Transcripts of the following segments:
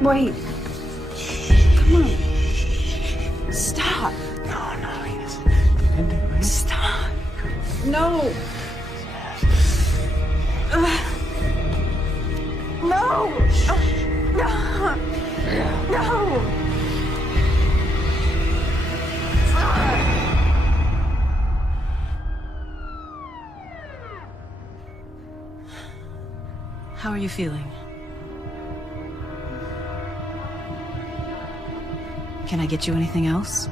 Wait. Come on. Stop. No, he isn't. Stop. No. No. No. No. How are you feeling? Can I get you anything else?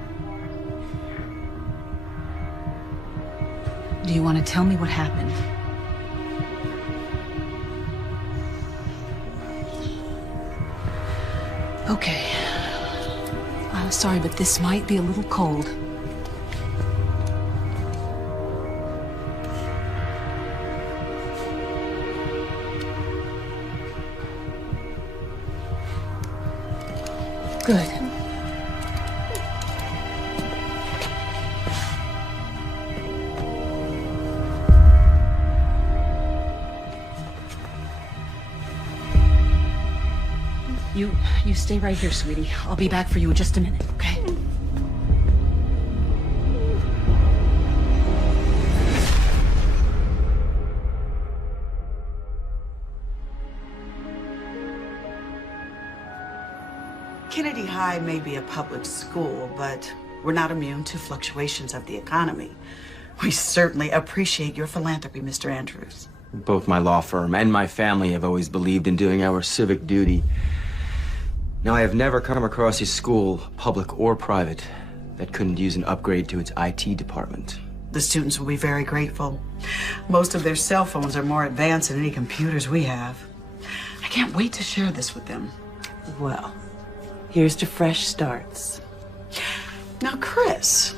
Do you want to tell me what happened? Okay. I'm sorry, but this might be a little cold. Good. You stay right here, sweetie. I'll be back for you in just a minute, okay? Kennedy High may be a public school, but we're not immune to fluctuations of the economy. We certainly appreciate your philanthropy, Mr. Andrews. Both my law firm and my family have always believed in doing our civic duty. Now, I have never come across a school, public or private, that couldn't use an upgrade to its IT department. The students will be very grateful. Most of their cell phones are more advanced than any computers we have. I can't wait to share this with them. Well, here's to fresh starts. Now, Chris,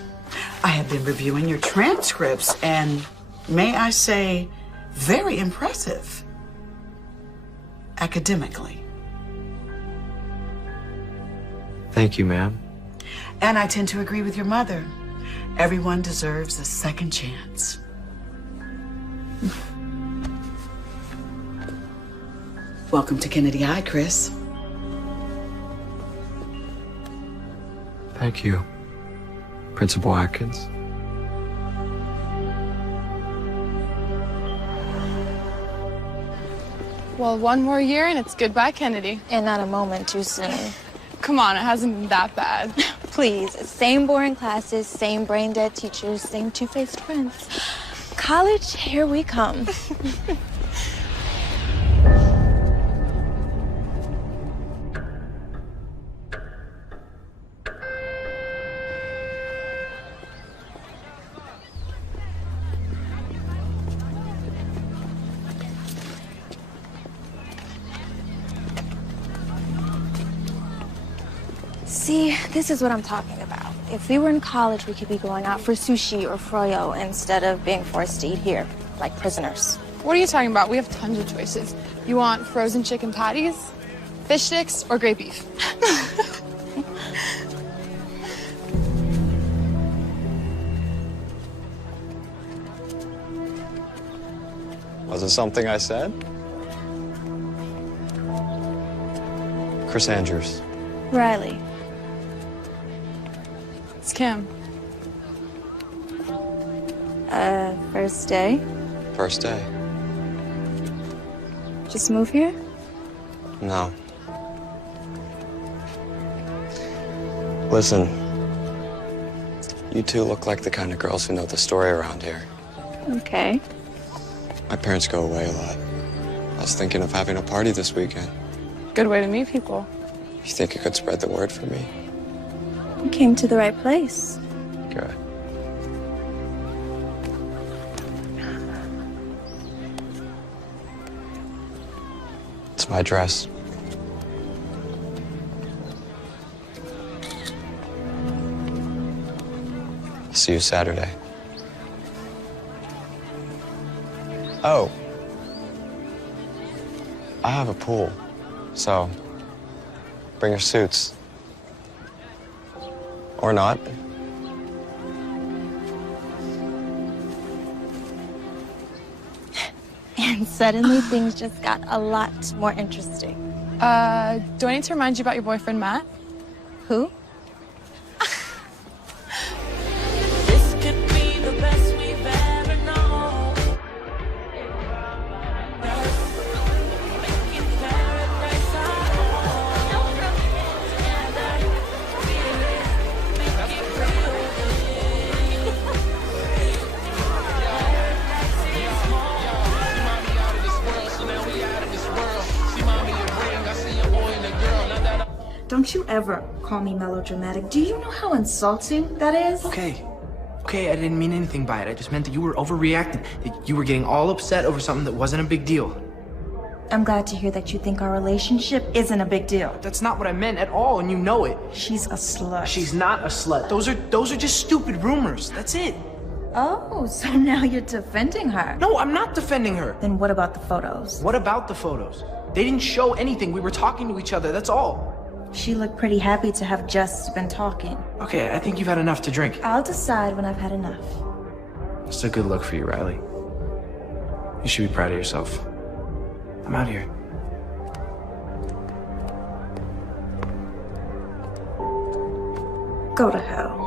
I have been reviewing your transcripts, and may I say, very impressive. Academically. Thank you, ma'am. And I tend to agree with your mother. Everyone deserves a second chance. Welcome to Kennedy High, Chris. Thank you, Principal Atkins. Well, one more year and it's goodbye, Kennedy. And not a moment too soon. Come on, it hasn't been that bad. Please, same boring classes, same brain-dead teachers, same two-faced friends. College, here we come. See, this is what I'm talking about. If we were in college, we could be going out for sushi or froyo instead of being forced to eat here, like prisoners. What are you talking about? We have tons of choices. You want frozen chicken patties, fish sticks, or great beef? Was it something I said? Chris Andrews. Riley. It's Kim. First day? First day. Just move here? No. Listen, you two look like the kind of girls who know the story around here. Okay. My parents go away a lot. I was thinking of having a party this weekend. Good way to meet people. You think you could spread the word for me? You came to the right place. Good. It's my dress. I'll see you Saturday. Oh. I have a pool, so bring your suits. Or not. And suddenly things just got a lot more interesting. Do I need to remind you about your boyfriend, Matt? Who? This could be the best we've ever known. Making paradise our home. Together, feel it, make it real. Paradise is home. Don't you ever call me melodramatic. Do you know how insulting that is? Okay, I didn't mean anything by it. I just meant that you were overreacting, that you were getting all upset over something that wasn't a big deal. I'm glad to hear that you think our relationship isn't a big deal. That's not what I meant at all, and you know it. She's a slut. She's not a slut. Those are just stupid rumors. That's it. Oh, so now you're defending her. No, I'm not defending her. Then what about the photos? What about the photos? They didn't show anything. We were talking to each other, that's all. She looked pretty happy to have just been talking. Okay, I think you've had enough to drink. I'll decide when I've had enough. It's a good look for you, Riley. You should be proud of yourself. I'm out here. Go to hell.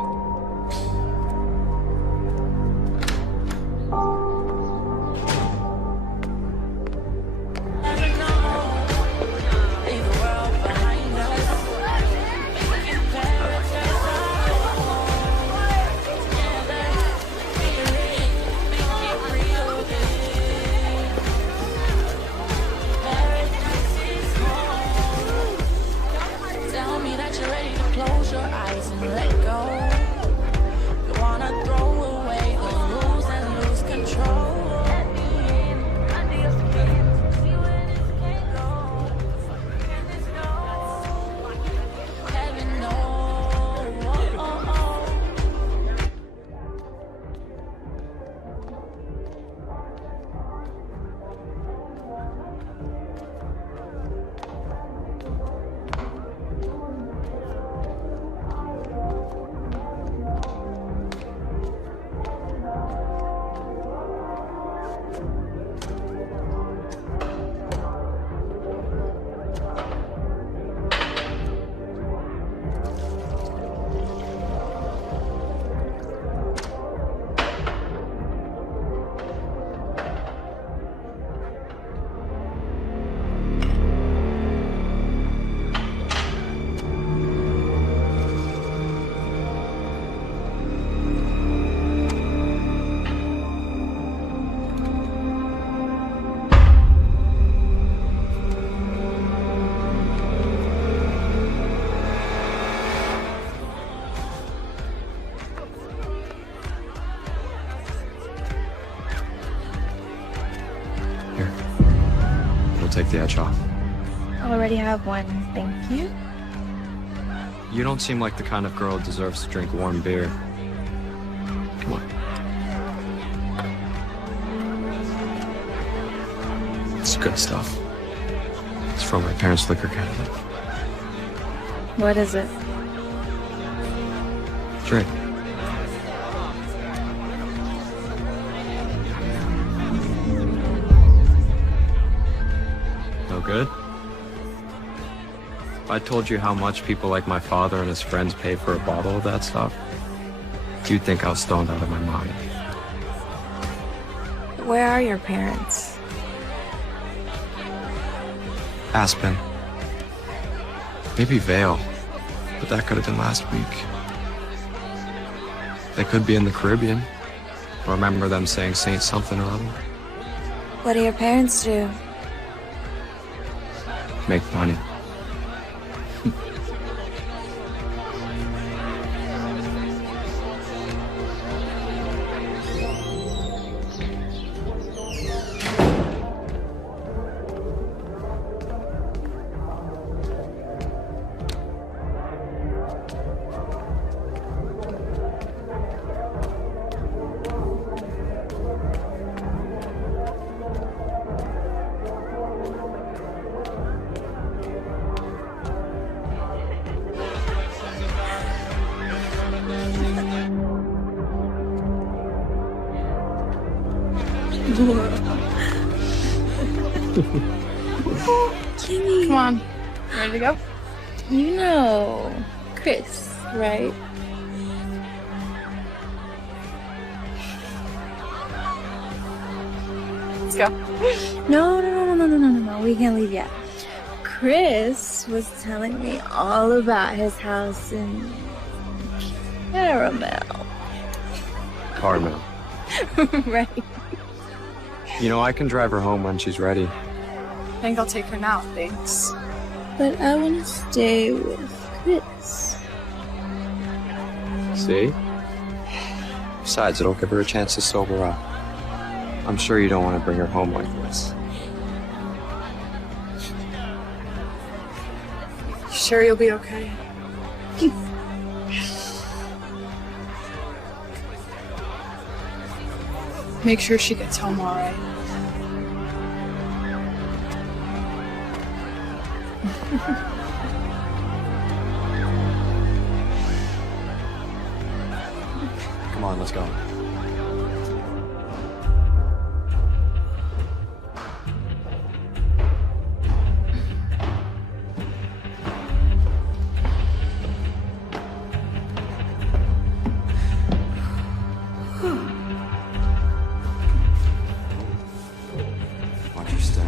Tell me that you're ready to close your eyes and let go. You wanna throw away the rules and lose control. Let me in under your skin. See where this can go. Goodness knows, heaven knows. Take the edge off. I already have one, thank you. You don't seem like the kind of girl who deserves to drink warm beer. Come on. It's good stuff. It's from my parents' liquor cabinet. What is it? Drink. No good? If I told you how much people like my father and his friends pay for a bottle of that stuff, you'd think I was stoned out of my mind. Where are your parents? Aspen. Maybe Vale, but that could have been last week. They could be in the Caribbean. I remember them saying Saint something or other. What do your parents do? Make money. Come on. Ready to go? You know Chris, right? Let's go. No. We can't leave yet. Chris was telling me all about his house in Caramel. Carmel. Right. You know, I can drive her home when she's ready. I think I'll take her now, thanks. But I want to stay with Chris. See? Besides, it'll give her a chance to sober up. I'm sure you don't want to bring her home like this. You sure you'll be okay? Make sure she gets home all right. Come on, let's go. Watch your step.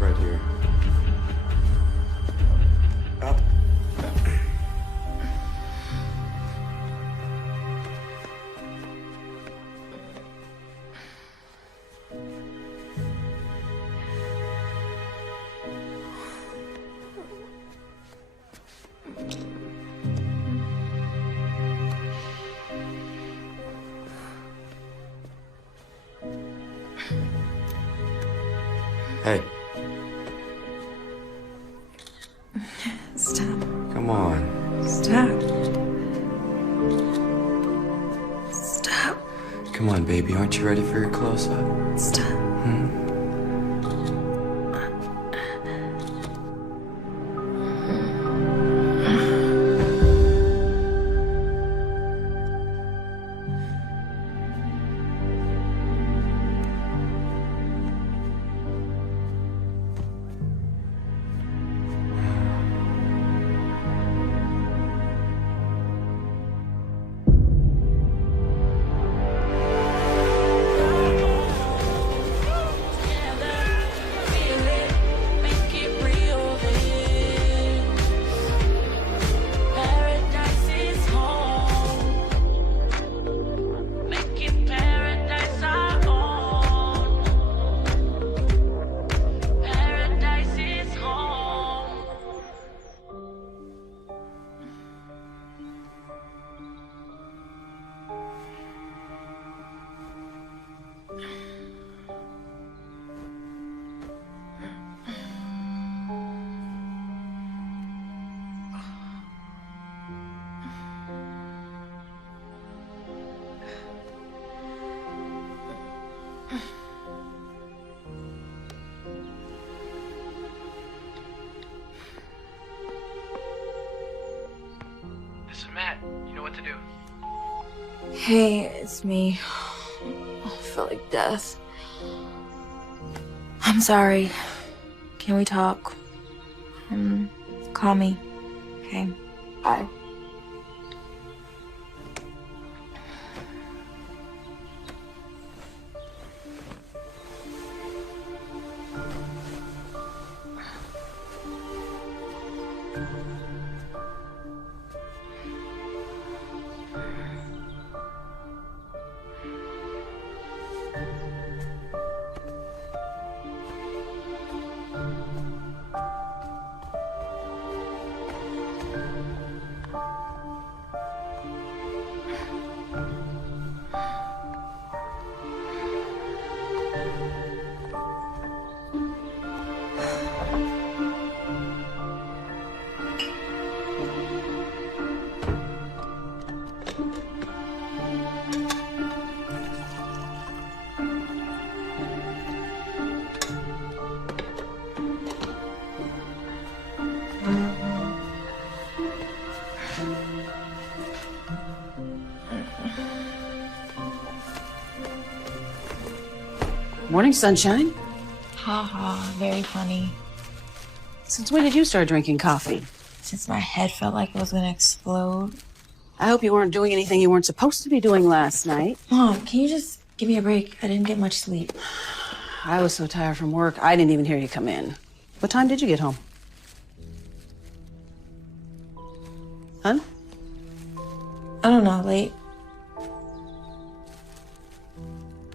Right here. Up. Hey, Stop. come on. Stop. Stop. Come on, baby. Aren't you ready for your close-up? Stop. This is Matt. You know what to do. Hey, it's me. I feel like death. I'm sorry. Can we talk? Call me. Okay. Bye. Morning, sunshine. Ha ha, very funny. Since when did you start drinking coffee? Since my head felt like it was gonna explode. I hope you weren't doing anything you weren't supposed to be doing last night. Mom, can you just give me a break? I didn't get much sleep. I was so tired from work, I didn't even hear you come in. What time did you get home? Huh? I don't know, late.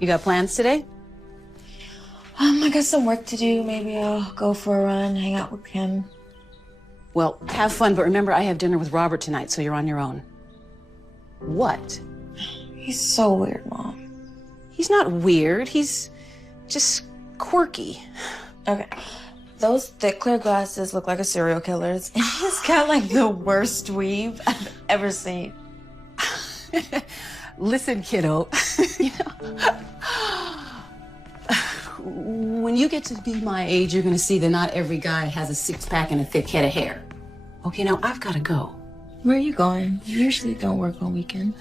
You got plans today? I got some work to do. Maybe I'll go for a run, hang out with Kim. Well, have fun, but remember I have dinner with Robert tonight, so you're on your own. What? He's so weird, Mom. He's not weird. He's just quirky. Okay. Those thick clear glasses look like a serial killer's. And he's got like the worst weave I've ever seen. Listen, kiddo, you know, when you get to be my age, you're gonna see that not every guy has a six-pack and a thick head of hair. Okay, now I've gotta go. Where are you going? You usually don't work on weekends.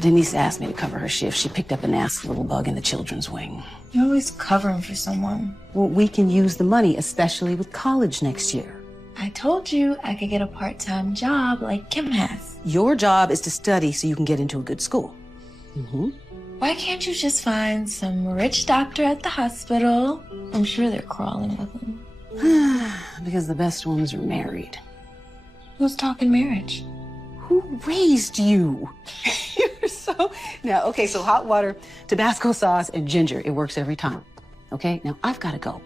Denise asked me to cover her shift. She picked up a nasty little bug in the children's wing. You're always covering for someone. Well, we can use the money, especially with college next year. I told you I could get a part-time job like Kim has. Your job is to study so you can get into a good school. Mm-hmm. Why can't you just find some rich doctor at the hospital? I'm sure they're crawling with him. Because the best ones are married. Who's talking marriage? Who raised you? You're so... Now, okay, so hot water, Tabasco sauce, and ginger. It works every time. Okay? Now, I've got to go.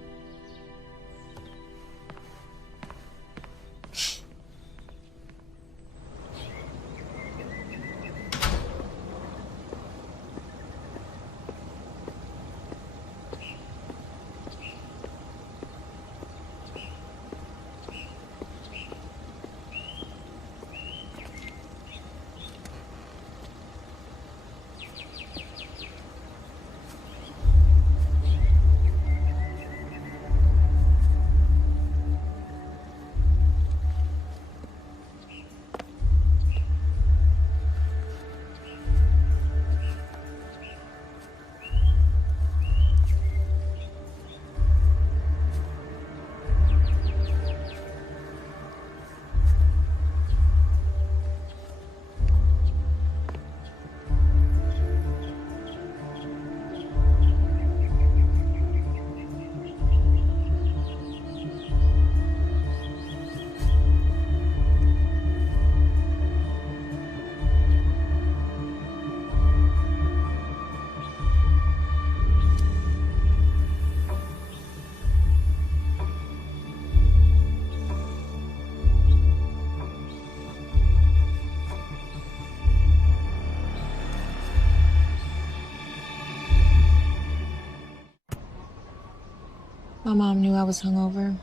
My mom knew I was hungover.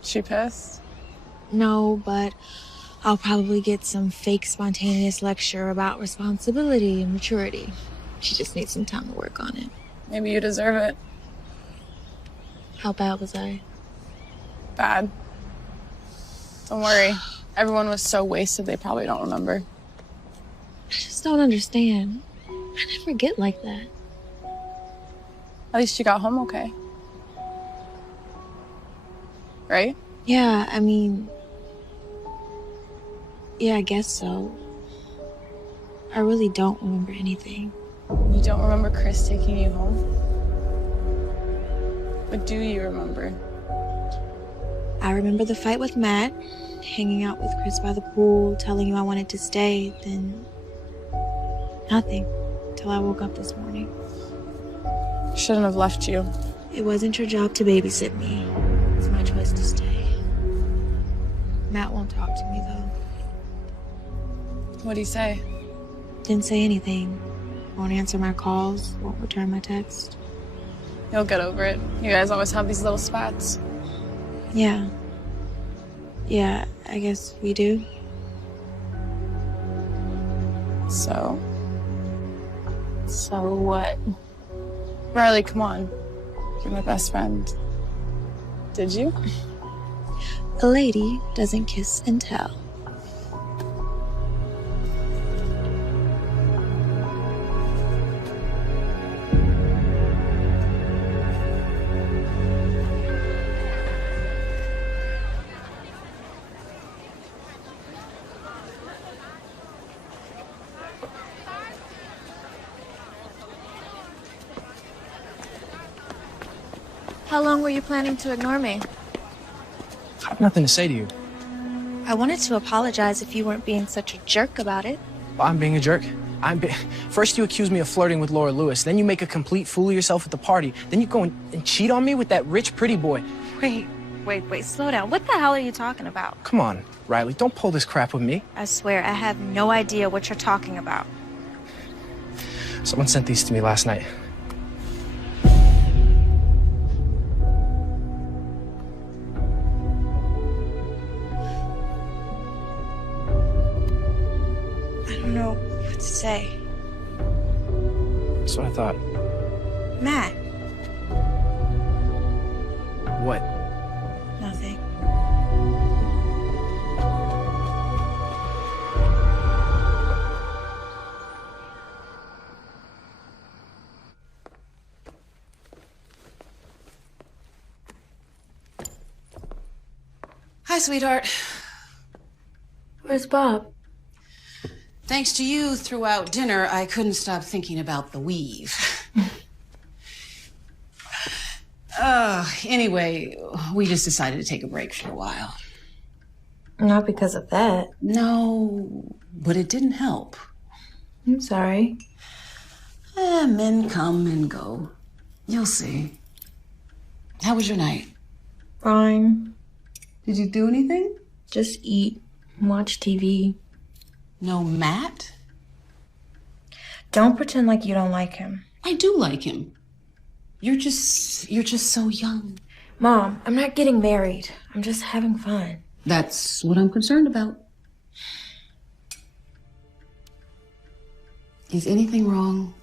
She pissed? No, but I'll probably get some fake spontaneous lecture about responsibility and maturity. She just needs some time to work on it. Maybe you deserve it. How bad was I? Bad. Don't worry. Everyone was so wasted they probably don't remember. I just don't understand. I never get like that. At least you got home okay. Right? Yeah, I mean... Yeah, I guess so. I really don't remember anything. You don't remember Chris taking you home? What do you remember? I remember the fight with Matt, hanging out with Chris by the pool, telling you I wanted to stay, then... nothing. Till I woke up this morning. Shouldn't have left you. It wasn't your job to babysit me. It's my choice to stay. Matt won't talk to me, though. What'd he say? Didn't say anything. Won't answer my calls, won't return my text. You'll get over it. You guys always have these little spats. Yeah. Yeah, I guess we do. So what? Riley, come on. You're my best friend. Did you? A lady doesn't kiss and tell. How long were you planning to ignore me? I have nothing to say to you. I wanted to apologize if you weren't being such a jerk about it. I'm being a jerk. First you accuse me of flirting with Laura Lewis, then you make a complete fool of yourself at the party, then you go and cheat on me with that rich, pretty boy. Wait, slow down. What the hell are you talking about? Come on, Riley, don't pull this crap with me. I swear, I have no idea what you're talking about. Someone sent these to me last night. I don't know what to say. That's what I thought. Matt. What? Nothing. Hi, sweetheart. Where's Bob? Thanks to you throughout dinner, I couldn't stop thinking about the weave. Anyway, we just decided to take a break for a while. Not because of that. No, but it didn't help. I'm sorry. Men come and go. You'll see. How was your night? Fine. Did you do anything? Just eat, watch TV. No Matt? Don't pretend like you don't like him. I do like him. You're just so young. Mom, I'm not getting married. I'm just having fun. That's what I'm concerned about. Is anything wrong?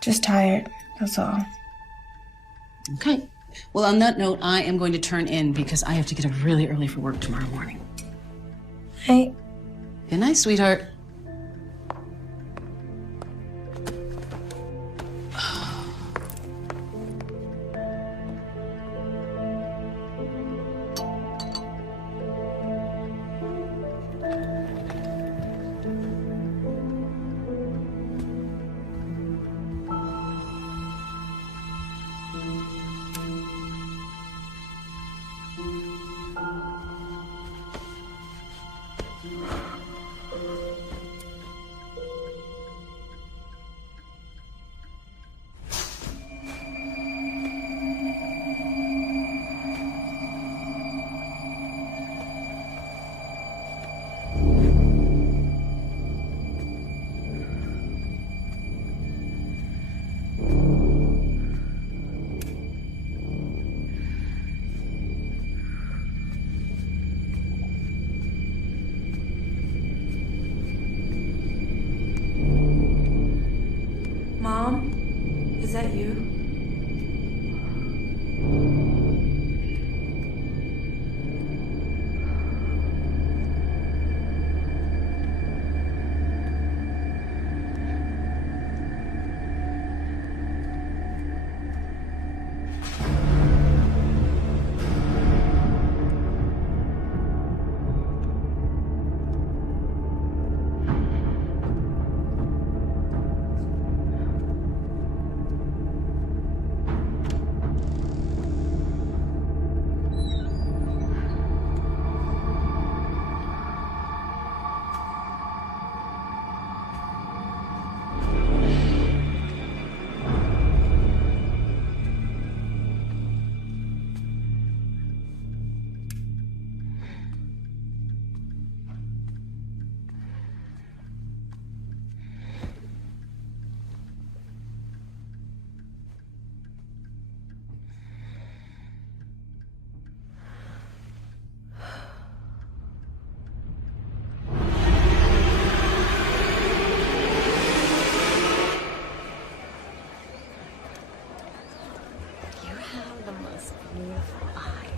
Just tired, that's all. Okay. Well, on that note, I am going to turn in because I have to get up really early for work tomorrow morning. Hey. Good night, sweetheart. Mom, is that you?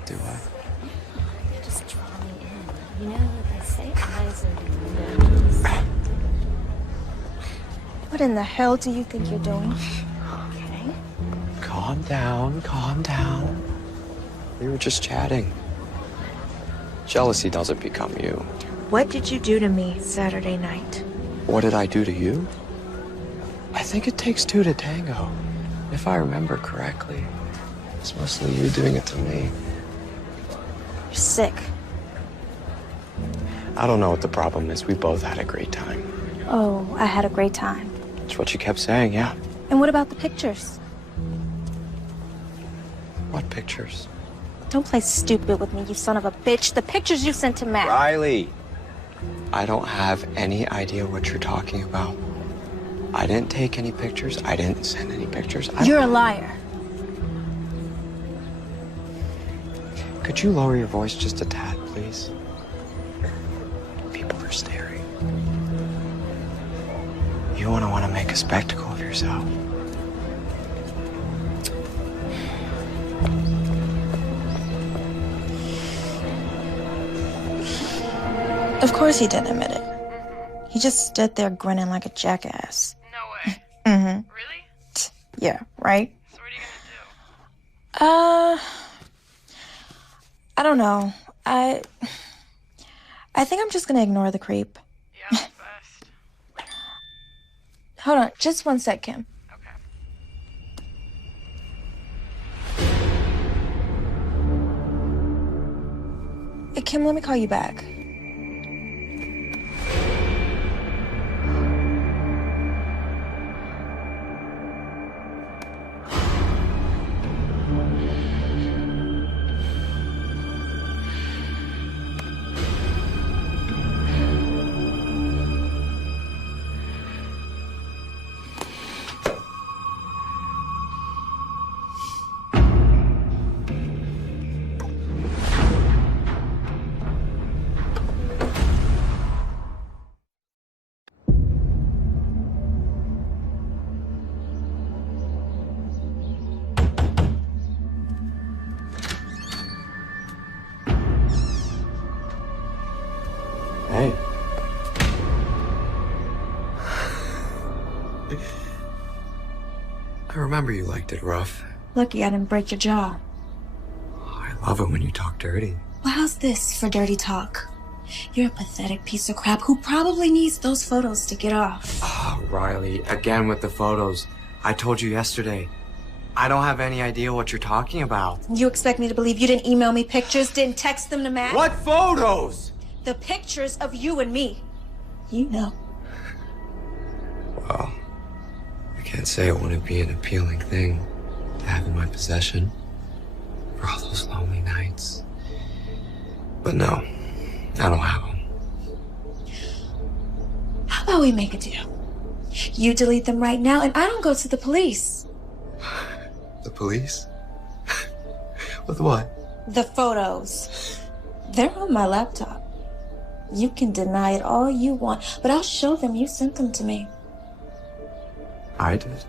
Do I? You just draw me in. You know, they say eyes are the windows. What in the hell do you think you're doing? Okay. Calm down, calm down. We were just chatting. Jealousy doesn't become you. What did you do to me Saturday night? What did I do to you? I think it takes two to tango, if I remember correctly. It's mostly you doing it to me. You're sick. I don't know what the problem is. We both had a great time. Oh, I had a great time. That's what you kept saying, yeah. And what about the pictures? What pictures? Don't play stupid with me, you son of a bitch. The pictures you sent to Matt. Riley, I don't have any idea what you're talking about. I didn't take any pictures. I didn't send any pictures. You're a liar. Could you lower your voice just a tad, please? People are staring. You don't want to make a spectacle of yourself. Of course he didn't admit it. He just stood there grinning like a jackass. No way. Mm-hmm. Really? Yeah, right? So what are you gonna I don't know. I think I'm just gonna ignore the creep. do? Yeah, that's best. Hold on, just one sec, Kim. Hey, Kim, let me call you back. Hey. I remember you liked it rough. Lucky I didn't break your jaw. I love it when you talk dirty. Well, how's this for dirty talk? You're a pathetic piece of crap who probably needs those photos to get off. Oh, Riley, again with the photos. I told you yesterday. I don't have any idea what you're talking about. You expect me to believe you didn't email me pictures, didn't text them to Matt? What photos? The pictures of you and me. You know. Well, I can't say it wouldn't be an appealing thing to have in my possession for all those lonely nights. But no, I don't have them. How about we make a deal? You delete them right now and I don't go to the police. The police? With what? The photos. They're on my laptop. You can deny it all you want, but I'll show them you sent them to me. I did.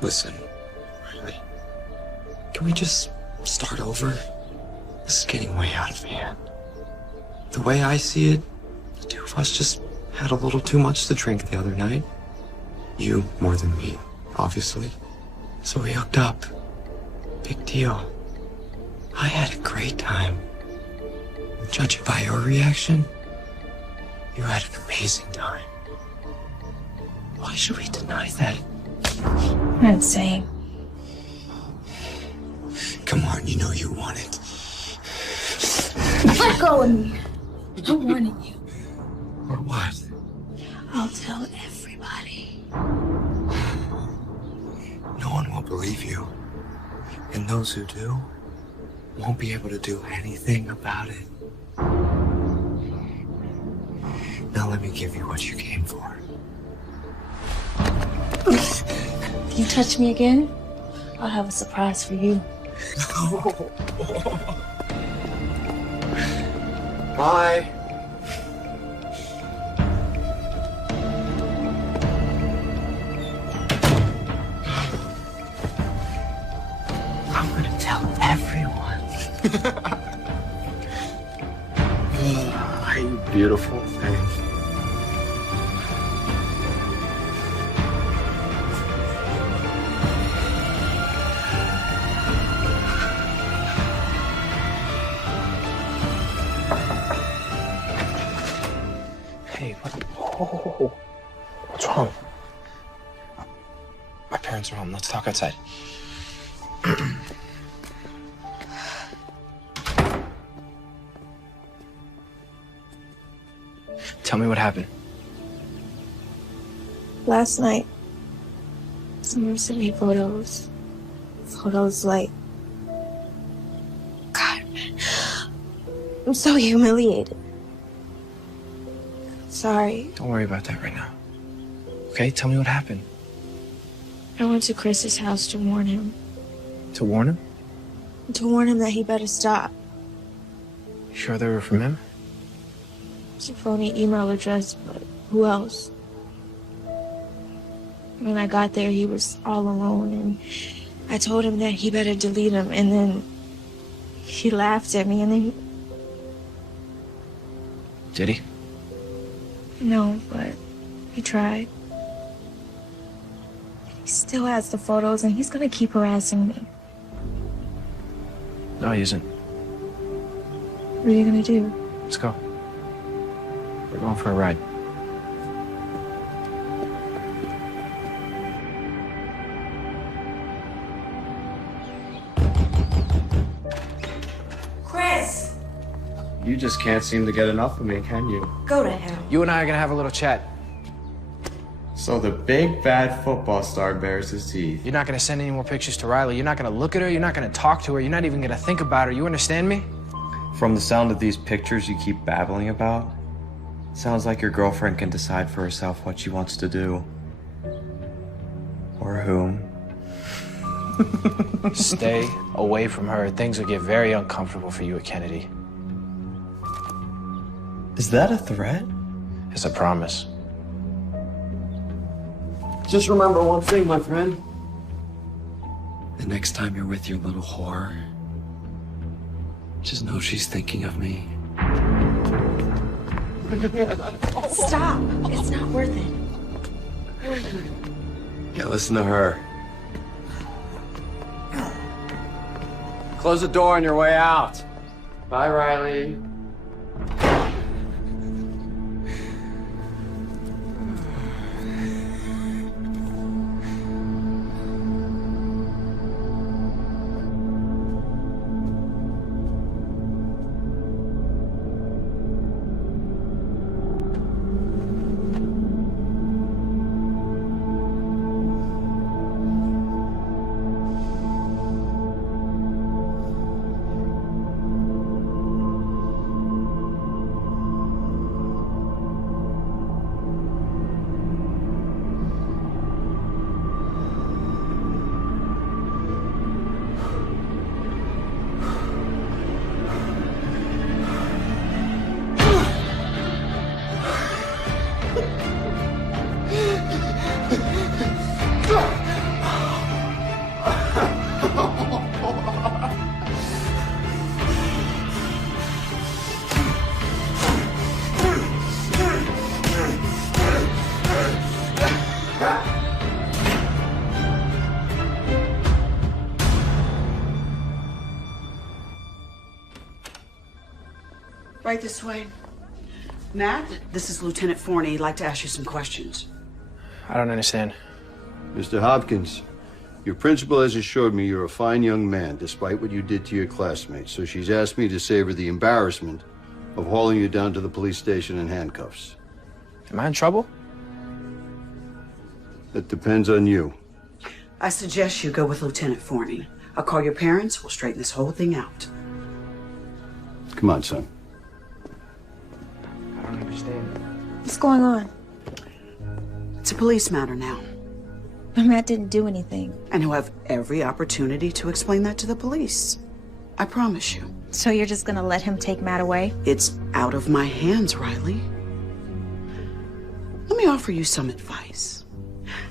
Listen, Riley, can we just start over? This is getting way out of hand. The way I see it, the two of us just had a little too much to drink the other night. You more than me, obviously. So we hooked up. Big deal. I had a great time. Judging by your reaction, you had an amazing time. Why should we deny that? You're insane. Come on, you know you want it. Let go of me. I'm warning you. Or what? I'll tell everybody. No one will believe you. And those who do won't be able to do anything about it. Now let me give you what you came for. If you touch me again, I'll have a surprise for you. Bye. I'm gonna tell everyone. You beautiful thing. Hey, what? Oh, what's wrong? My parents are home. Let's talk outside. Tell me what happened. Last night, someone sent me photos. Photos like... God, man. I'm so humiliated. Sorry. Don't worry about that right now. Okay, tell me what happened. I went to Chris's house to warn him. To warn him? To warn him that he better stop. You sure they were from him? It's a phony email address, but who else? When I got there, he was all alone, and I told him that he better delete them, and then he laughed at me, and then... Did he? No, but he tried. He still has the photos, and he's gonna keep harassing me. No, he isn't. What are you gonna do? Let's go. We're going for a ride. Chris! You just can't seem to get enough of me, can you? Go to hell. You and I are gonna have a little chat. So the big bad football star bares his teeth. You're not gonna send any more pictures to Riley. You're not gonna look at her. You're not gonna talk to her. You're not even gonna think about her. You understand me? From the sound of these pictures you keep babbling about, sounds like your girlfriend can decide for herself what she wants to do. Or whom. Stay away from her. Things will get very uncomfortable for you at Kennedy. Is that a threat? It's a promise. Just remember one thing, my friend. The next time you're with your little whore, just know she's thinking of me. Stop. It's not worth it. Yeah, listen to her. Close the door on your way out. Bye, Riley. Right this way. Matt, this is Lieutenant Forney. He'd like to ask you some questions. I don't understand. Mr. Hopkins, your principal has assured me you're a fine young man, despite what you did to your classmates. So she's asked me to save her the embarrassment of hauling you down to the police station in handcuffs. Am I in trouble? That depends on you. I suggest you go with Lieutenant Forney. I'll call your parents. We'll straighten this whole thing out. Come on, son. I don't understand. What's going on? It's a police matter now. But Matt didn't do anything. And he'll have every opportunity to explain that to the police. I promise you. So you're just gonna let him take Matt away? It's out of my hands, Riley. Let me offer you some advice.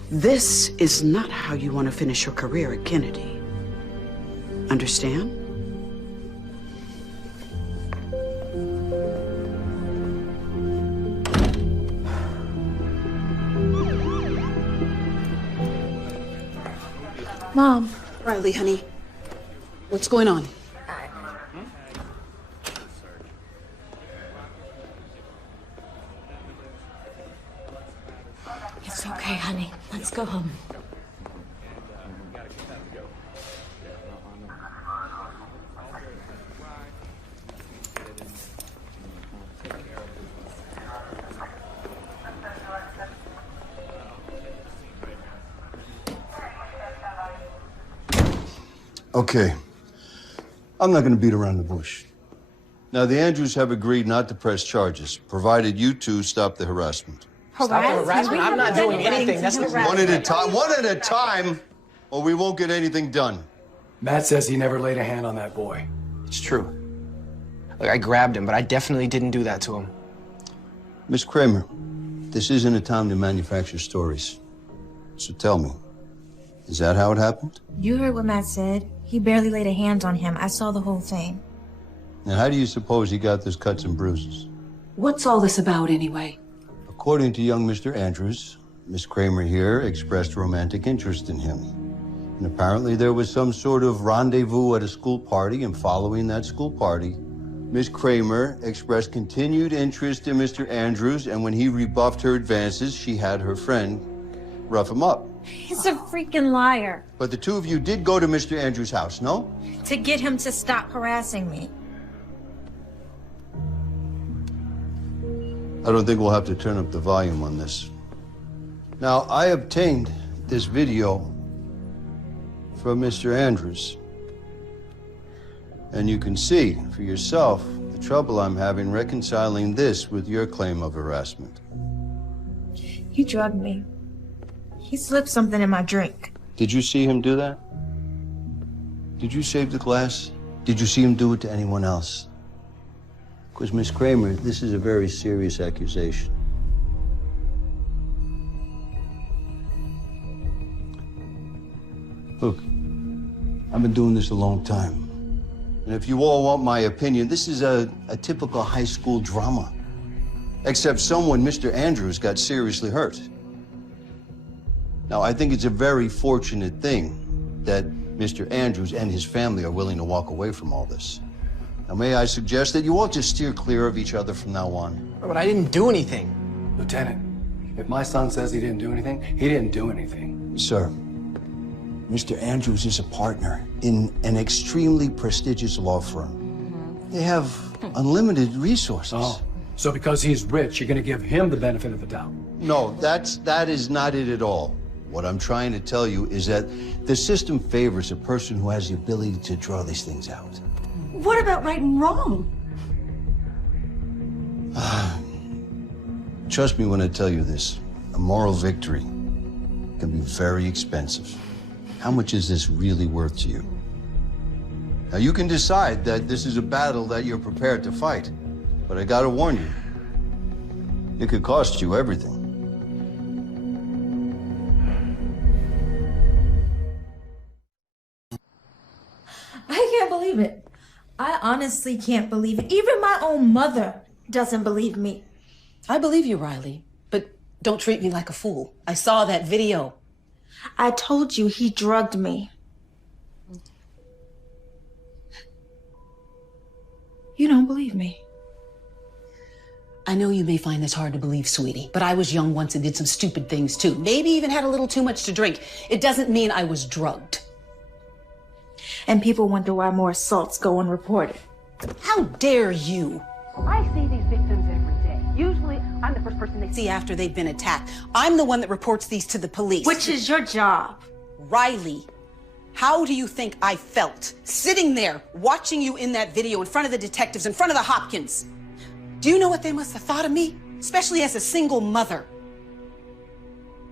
This is not how you want to finish your career at Kennedy. Understand? Mom. Riley, honey. What's going on? It's okay, honey. Let's go home. Okay. I'm not going to beat around the bush. Now, the Andrews have agreed not to press charges, provided you two stop the harassment. Stop the harassment? I'm not doing anything. That's the One at a time. One at a time, or we won't get anything done. Matt says he never laid a hand on that boy. It's true. Look, I grabbed him, but I definitely didn't do that to him. Miss Kramer, this isn't a time to manufacture stories. So tell me, is that how it happened? You heard what Matt said. He barely laid a hand on him. I saw the whole thing. And how do you suppose he got those cuts and bruises? What's all this about anyway? According to young Mr. Andrews, Miss Kramer here expressed romantic interest in him. And apparently there was some sort of rendezvous at a school party, and following that school party, Miss Kramer expressed continued interest in Mr. Andrews, and when he rebuffed her advances, she had her friend rough him up. He's a freaking liar. But the two of you did go to Mr. Andrews' house, no? To get him to stop harassing me. I don't think we'll have to turn up the volume on this. Now, I obtained this video from Mr. Andrews. And you can see for yourself the trouble I'm having reconciling this with your claim of harassment. He drugged me. He slipped something in my drink. Did you see him do that? Did you save the glass? Did you see him do it to anyone else? Because, Miss Kramer, this is a very serious accusation. Look, I've been doing this a long time. And if you all want my opinion, this is a typical high school drama. Except someone, Mr. Andrews, got seriously hurt. Now, I think it's a very fortunate thing that Mr. Andrews and his family are willing to walk away from all this. Now, may I suggest that you all just steer clear of each other from now on? But I didn't do anything. Lieutenant, if my son says he didn't do anything, he didn't do anything. Sir, Mr. Andrews is a partner in an extremely prestigious law firm. They have unlimited resources. Oh, so because he's rich, you're going to give him the benefit of the doubt? No, that is not it at all. What I'm trying to tell you is that the system favors a person who has the ability to draw these things out. What about right and wrong? Trust me when I tell you this. A moral victory can be very expensive. How much is this really worth to you? Now, you can decide that this is a battle that you're prepared to fight, but I gotta warn you, it could cost you everything. I can't believe it. I honestly can't believe it. Even my own mother doesn't believe me. I believe you, Riley, but don't treat me like a fool. I saw that video. I told you he drugged me. You don't believe me. I know you may find this hard to believe, sweetie, but I was young once and did some stupid things too. Maybe even had a little too much to drink. It doesn't mean I was drugged. And people wonder why more assaults go unreported. How dare you? I see these victims every day. Usually, I'm the first person they See after they've been attacked. I'm the one that reports these to the police. Which is your job. Riley, how do you think I felt sitting there watching you in that video in front of the detectives, in front of the Hopkins? Do you know what they must have thought of me? Especially as a single mother.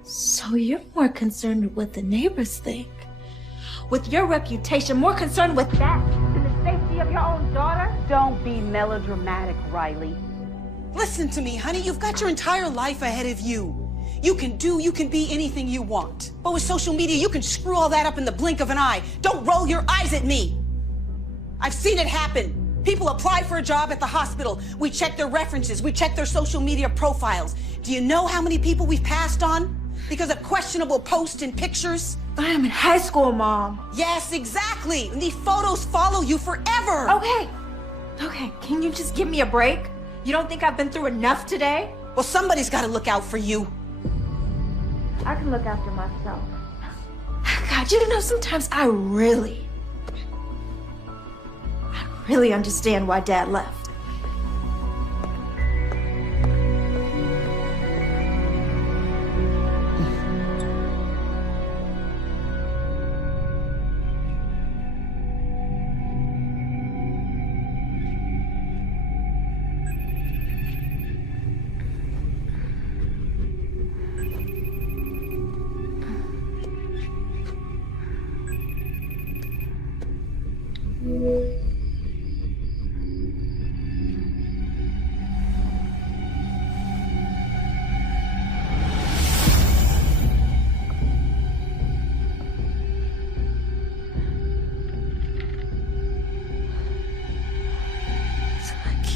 So you're more concerned with what the neighbors think. With your reputation, more concerned with that than the safety of your own daughter? Don't be melodramatic, Riley. Listen to me, honey. You've got your entire life ahead of you. You can be anything you want. But with social media, you can screw all that up in the blink of an eye. Don't roll your eyes at me. I've seen it happen. People apply for a job at the hospital. We check their references. We check their social media profiles. Do you know how many people we've passed on because of questionable posts and pictures? But I'm in high school, Mom. Yes, exactly. And these photos follow you forever. Okay, can you just give me a break? You don't think I've been through enough today? Well, somebody's got to look out for you. I can look after myself. God, you know, sometimes I really understand why Dad left.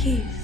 Keys.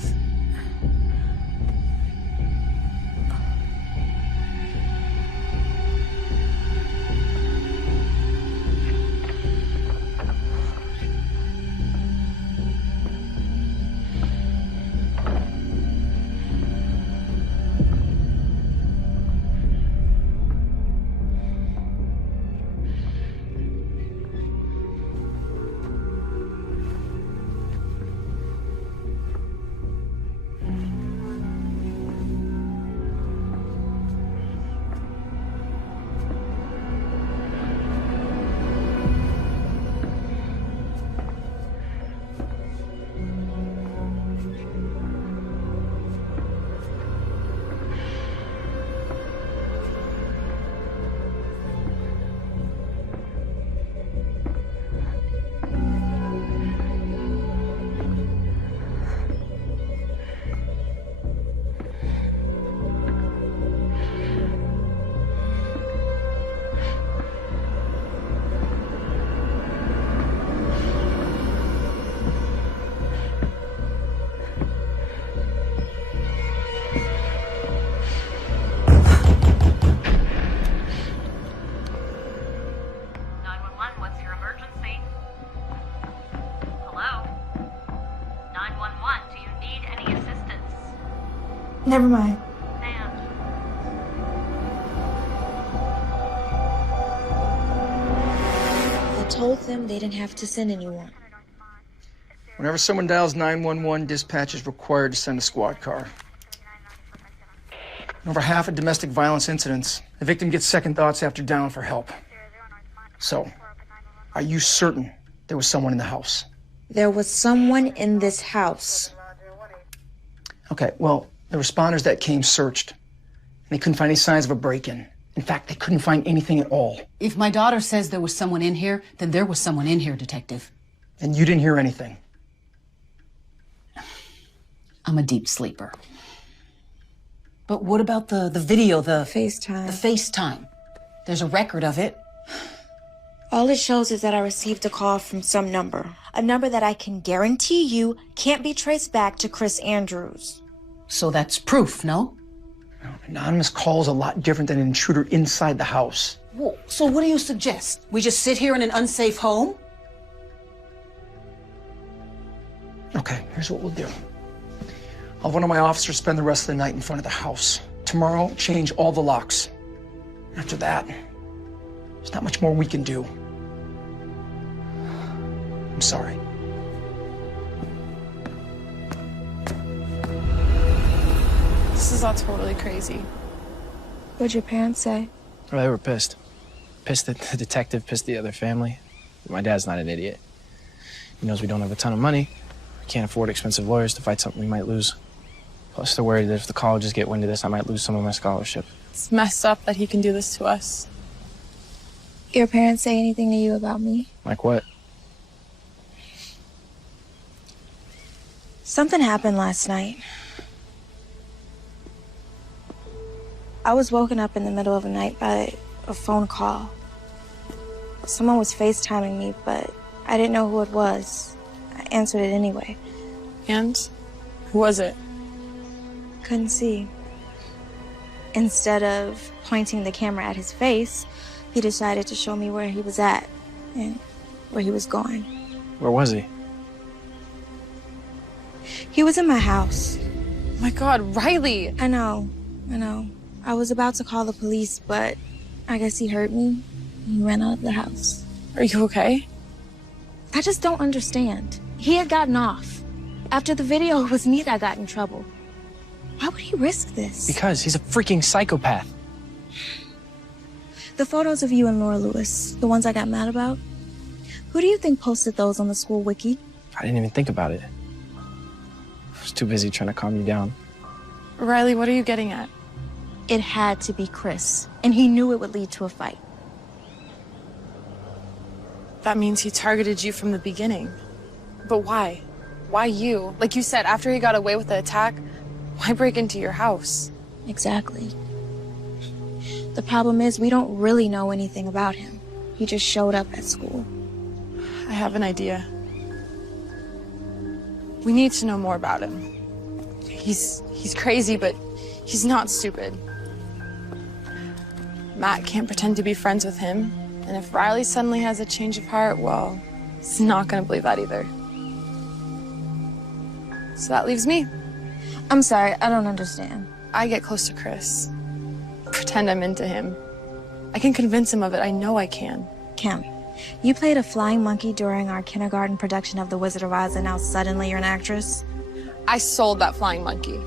Never mind. I told them they didn't have to send anyone. Whenever someone dials 911, dispatch is required to send a squad car. In over half of domestic violence incidents, the victim gets second thoughts after dialing for help. So, are you certain there was someone in the house? There was someone in this house. Okay, well, the responders that came searched. They couldn't find any signs of a break-in. In fact, they couldn't find anything at all. If my daughter says there was someone in here, then there was someone in here, Detective. And you didn't hear anything? I'm a deep sleeper. But what about the video, the FaceTime? The FaceTime. There's a record of it. All it shows is that I received a call from some number. A number that I can guarantee you can't be traced back to Chris Andrews. So that's proof, no? Anonymous call is a lot different than an intruder inside the house. Well, so what do you suggest? We just sit here in an unsafe home? Okay, here's what we'll do. I'll have one of my officers spend the rest of the night in front of the house. Tomorrow, change all the locks. After that, there's not much more we can do. I'm sorry. This is all totally crazy. What'd your parents say? Well, they were pissed. Pissed at the detective, pissed at the other family. My dad's not an idiot. He knows we don't have a ton of money. We can't afford expensive lawyers to fight something we might lose. Plus, they're worried that if the colleges get wind of this, I might lose some of my scholarship. It's messed up that he can do this to us. Your parents say anything to you about me? Like what? Something happened last night. I was woken up in the middle of the night by a phone call. Someone was FaceTiming me, but I didn't know who it was. I answered it anyway. And? Who was it? Couldn't see. Instead of pointing the camera at his face, he decided to show me where he was at and where he was going. Where was he? He was in my house. Oh my God, Riley! I know. I was about to call the police, but I guess he heard me. He ran out of the house. Are you okay? I just don't understand. He had gotten off. After the video, it was me that got in trouble. Why would he risk this? Because he's a freaking psychopath. The photos of you and Laura Lewis, the ones I got mad about, who do you think posted those on the school wiki? I didn't even think about it. I was too busy trying to calm you down. Riley, what are you getting at? It had to be Chris, and he knew it would lead to a fight. That means he targeted you from the beginning. But why? Why you? Like you said, after he got away with the attack, why break into your house? Exactly. The problem is we don't really know anything about him. He just showed up at school. I have an idea. We need to know more about him. He's crazy, but he's not stupid. Matt can't pretend to be friends with him. And if Riley suddenly has a change of heart, well, he's not gonna believe that either. So that leaves me. I'm sorry, I don't understand. I get close to Chris. Pretend I'm into him. I can convince him of it. I know I can. Kim, you played a flying monkey during our kindergarten production of The Wizard of Oz, and now suddenly you're an actress? I sold that flying monkey.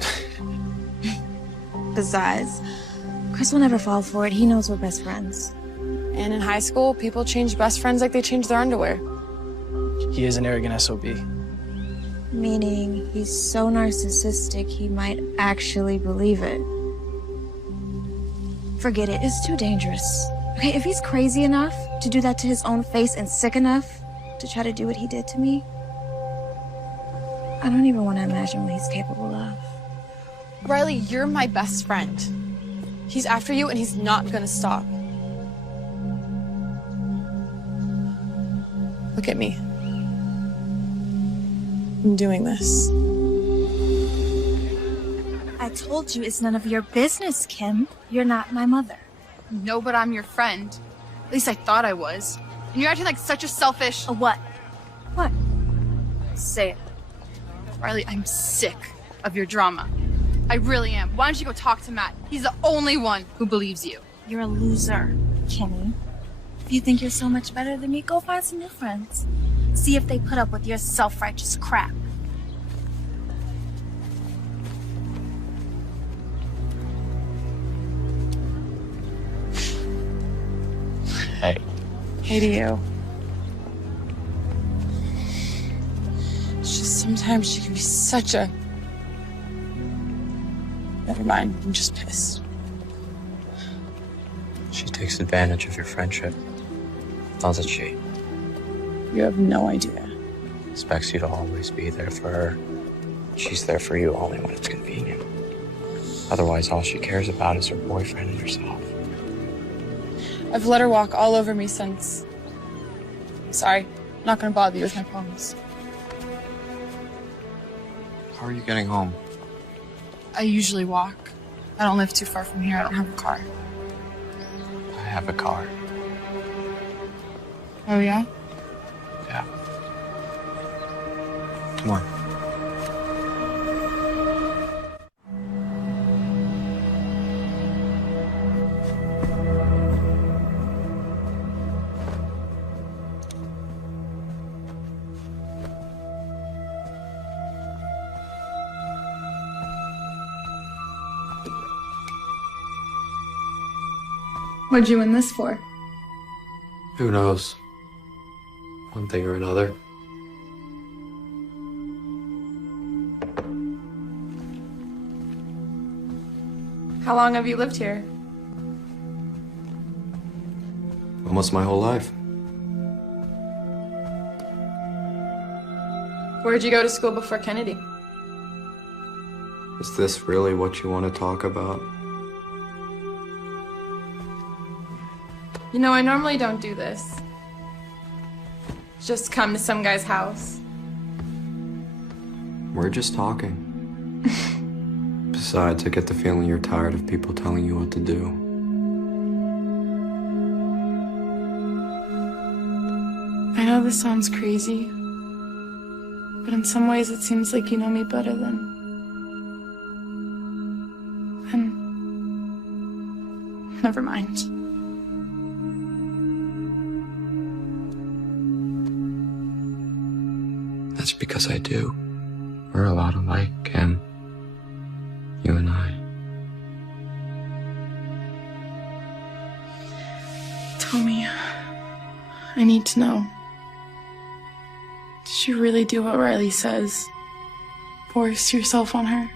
Besides, Chris will never fall for it. He knows we're best friends. And in high school, people change best friends like they change their underwear. He is an arrogant SOB. Meaning he's so narcissistic he might actually believe it. Forget it, it's too dangerous. Okay, if he's crazy enough to do that to his own face and sick enough to try to do what he did to me, I don't even want to imagine what he's capable of. Riley, you're my best friend. He's after you and he's not gonna stop. Look at me. I'm doing this. I told you it's none of your business, Kim. You're not my mother. No, but I'm your friend. At least I thought I was. And you're acting like such a selfish... A what? What? Say it. Riley, I'm sick of your drama. I really am. Why don't you go talk to Matt? He's the only one who believes you. You're a loser, Kimmy. If you think you're so much better than me, go find some new friends. See if they put up with your self-righteous crap. Hey. Hey to you. It's just sometimes she can be such a... Never mind, I'm just pissed. She takes advantage of your friendship, doesn't she? You have no idea. Expects you to always be there for her. She's there for you only when it's convenient. Otherwise, all she cares about is her boyfriend and herself. I've let her walk all over me since... Sorry, I'm not gonna bother you with my problems. How are you getting home? I usually walk. I don't live too far from here. I don't have a car. I have a car. Oh, yeah? Yeah. Come on. What'd you win this for? Who knows? One thing or another. How long have you lived here? Almost my whole life. Where'd you go to school before Kennedy? Is this really what you want to talk about? You know, I normally don't do this. Just come to some guy's house. We're just talking. Besides, I get the feeling you're tired of people telling you what to do. I know this sounds crazy, but in some ways it seems like you know me better than... Never mind. That's because I do. We're a lot alike, Kim. You and I. Tell me. I need to know. Did you really do what Riley says? Force yourself on her?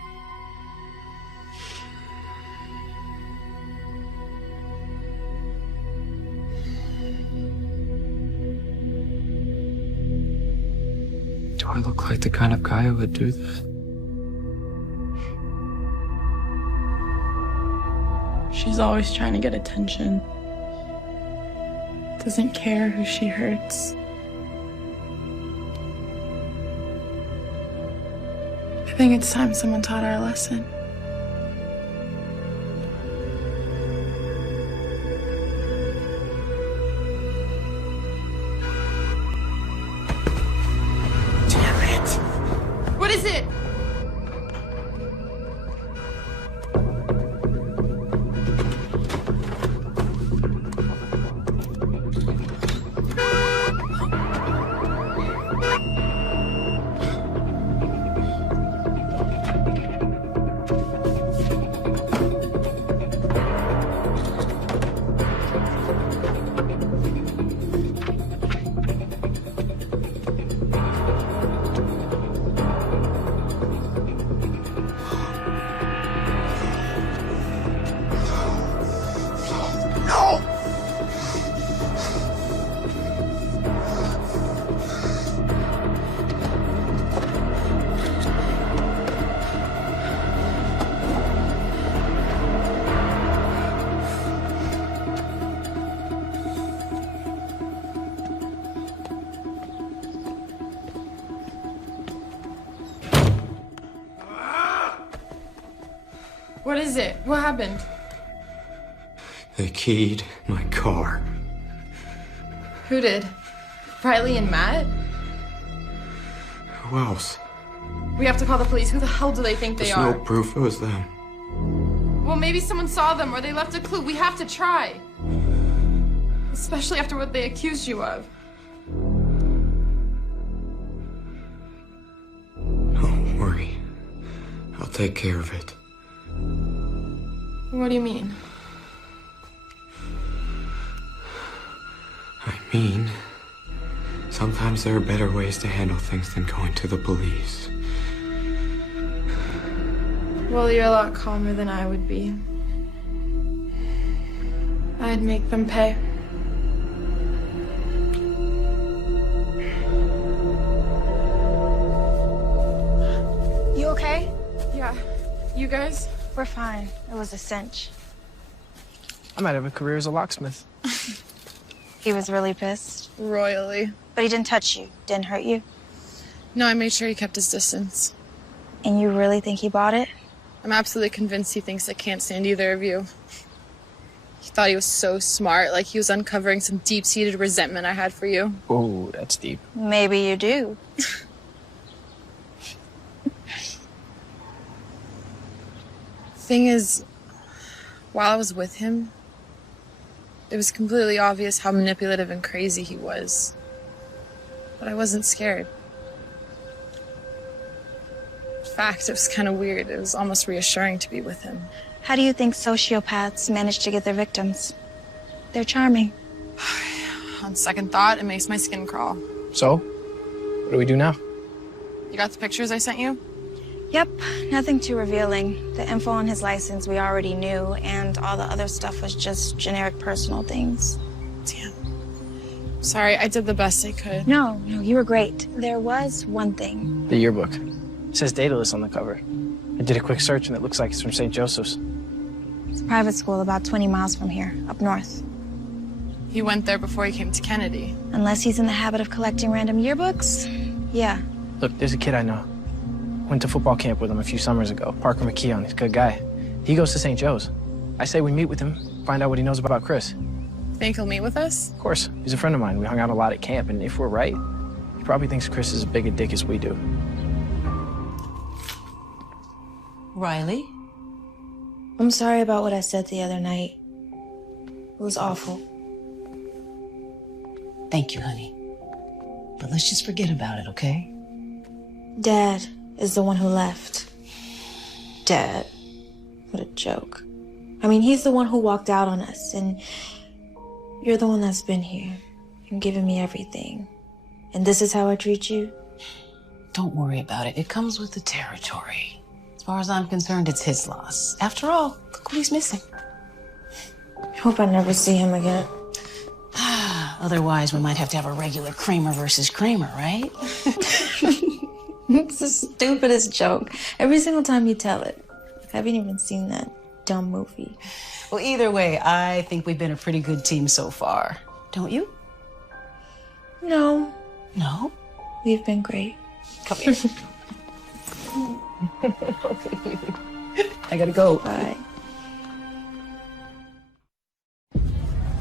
Do I look like the kind of guy who would do that? She's always trying to get attention. Doesn't care who she hurts. I think it's time someone taught her a lesson. Damn it! What is it? What is it? What happened? They keyed my car. Who did? Riley and Matt? Who else? We have to call the police. Who the hell do they think they There's are? no proof it was them. Well, maybe someone saw them or they left a clue. We have to try. Especially after what they accused you of. Don't worry. I'll take care of it. What do you mean? I mean, sometimes there are better ways to handle things than going to the police. Well, you're a lot calmer than I would be. I'd make them pay. You okay? Yeah. You guys? We're fine. It was a cinch. I might have a career as a locksmith. He was really pissed. Royally. But he didn't touch you. Didn't hurt you. No, I made sure he kept his distance. And you really think he bought it? I'm absolutely convinced he thinks I can't stand either of you. He thought he was so smart, like he was uncovering some deep-seated resentment I had for you. Oh, that's deep. Maybe you do. Thing is, while I was with him, it was completely obvious how manipulative and crazy he was. But I wasn't scared. In fact, it was kind of weird. It was almost reassuring to be with him. How do you think sociopaths manage to get their victims? They're charming. On second thought, it makes my skin crawl. So, what do we do now? You got the pictures I sent you? Yep, nothing too revealing. The info on his license we already knew, and all the other stuff was just generic personal things. Damn. Sorry, I did the best I could. No, you were great. There was one thing. The yearbook. It says Daedalus on the cover. I did a quick search and it looks like it's from St. Joseph's. It's a private school about 20 miles from here, up north. He went there before he came to Kennedy. Unless he's in the habit of collecting random yearbooks, yeah. Look, there's a kid I know. Went to football camp with him a few summers ago. Parker McKeon, he's a good guy. He goes to St. Joe's. I say we meet with him, find out what he knows about Chris. Think he'll meet with us? Of course, he's a friend of mine. We hung out a lot at camp, and if we're right, he probably thinks Chris is as big a dick as we do. Riley? I'm sorry about what I said the other night. It was awful. Thank you, honey. But let's just forget about it, okay? Dad is the one who left. Dad. What a joke. I mean, he's the one who walked out on us, and you're the one that's been here and given me everything. And this is how I treat you? Don't worry about it. It comes with the territory. As far as I'm concerned, it's his loss. After all, look what he's missing. I hope I never see him again. Otherwise, we might have to have a regular Kramer versus Kramer, right? It's the stupidest joke. Every single time you tell it. I haven't even seen that dumb movie. Well, either way, I think we've been a pretty good team so far. Don't you? No. No? We've been great. Come here. I gotta go. Bye.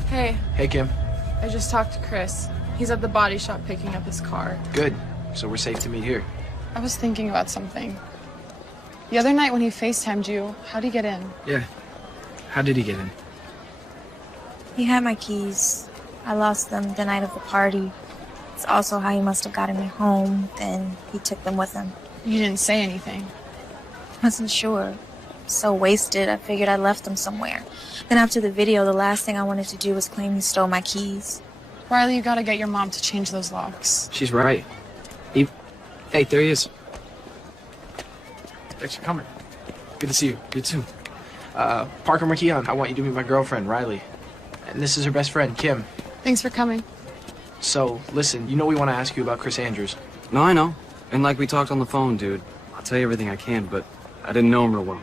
Hey, Hey, Kim. I just talked to Chris. He's at the body shop picking up his car. Good. So we're safe to meet here. I was thinking about something. The other night when he FaceTimed you, how'd he get in? Yeah. How did he get in? He had my keys. I lost them the night of the party. It's also how he must have gotten me home. Then he took them with him. You didn't say anything. Wasn't sure. So wasted, I figured I left them somewhere. Then after the video, the last thing I wanted to do was claim he stole my keys. Riley, you gotta get your mom to change those locks. She's right. Hey, there he is. Thanks for coming. Good to see you. You too. Parker McKeon, I want you to meet my girlfriend, Riley. And this is her best friend, Kim. Thanks for coming. So, listen, you know we want to ask you about Chris Andrews. No, I know. And like we talked on the phone, dude. I'll tell you everything I can, but I didn't know him real well.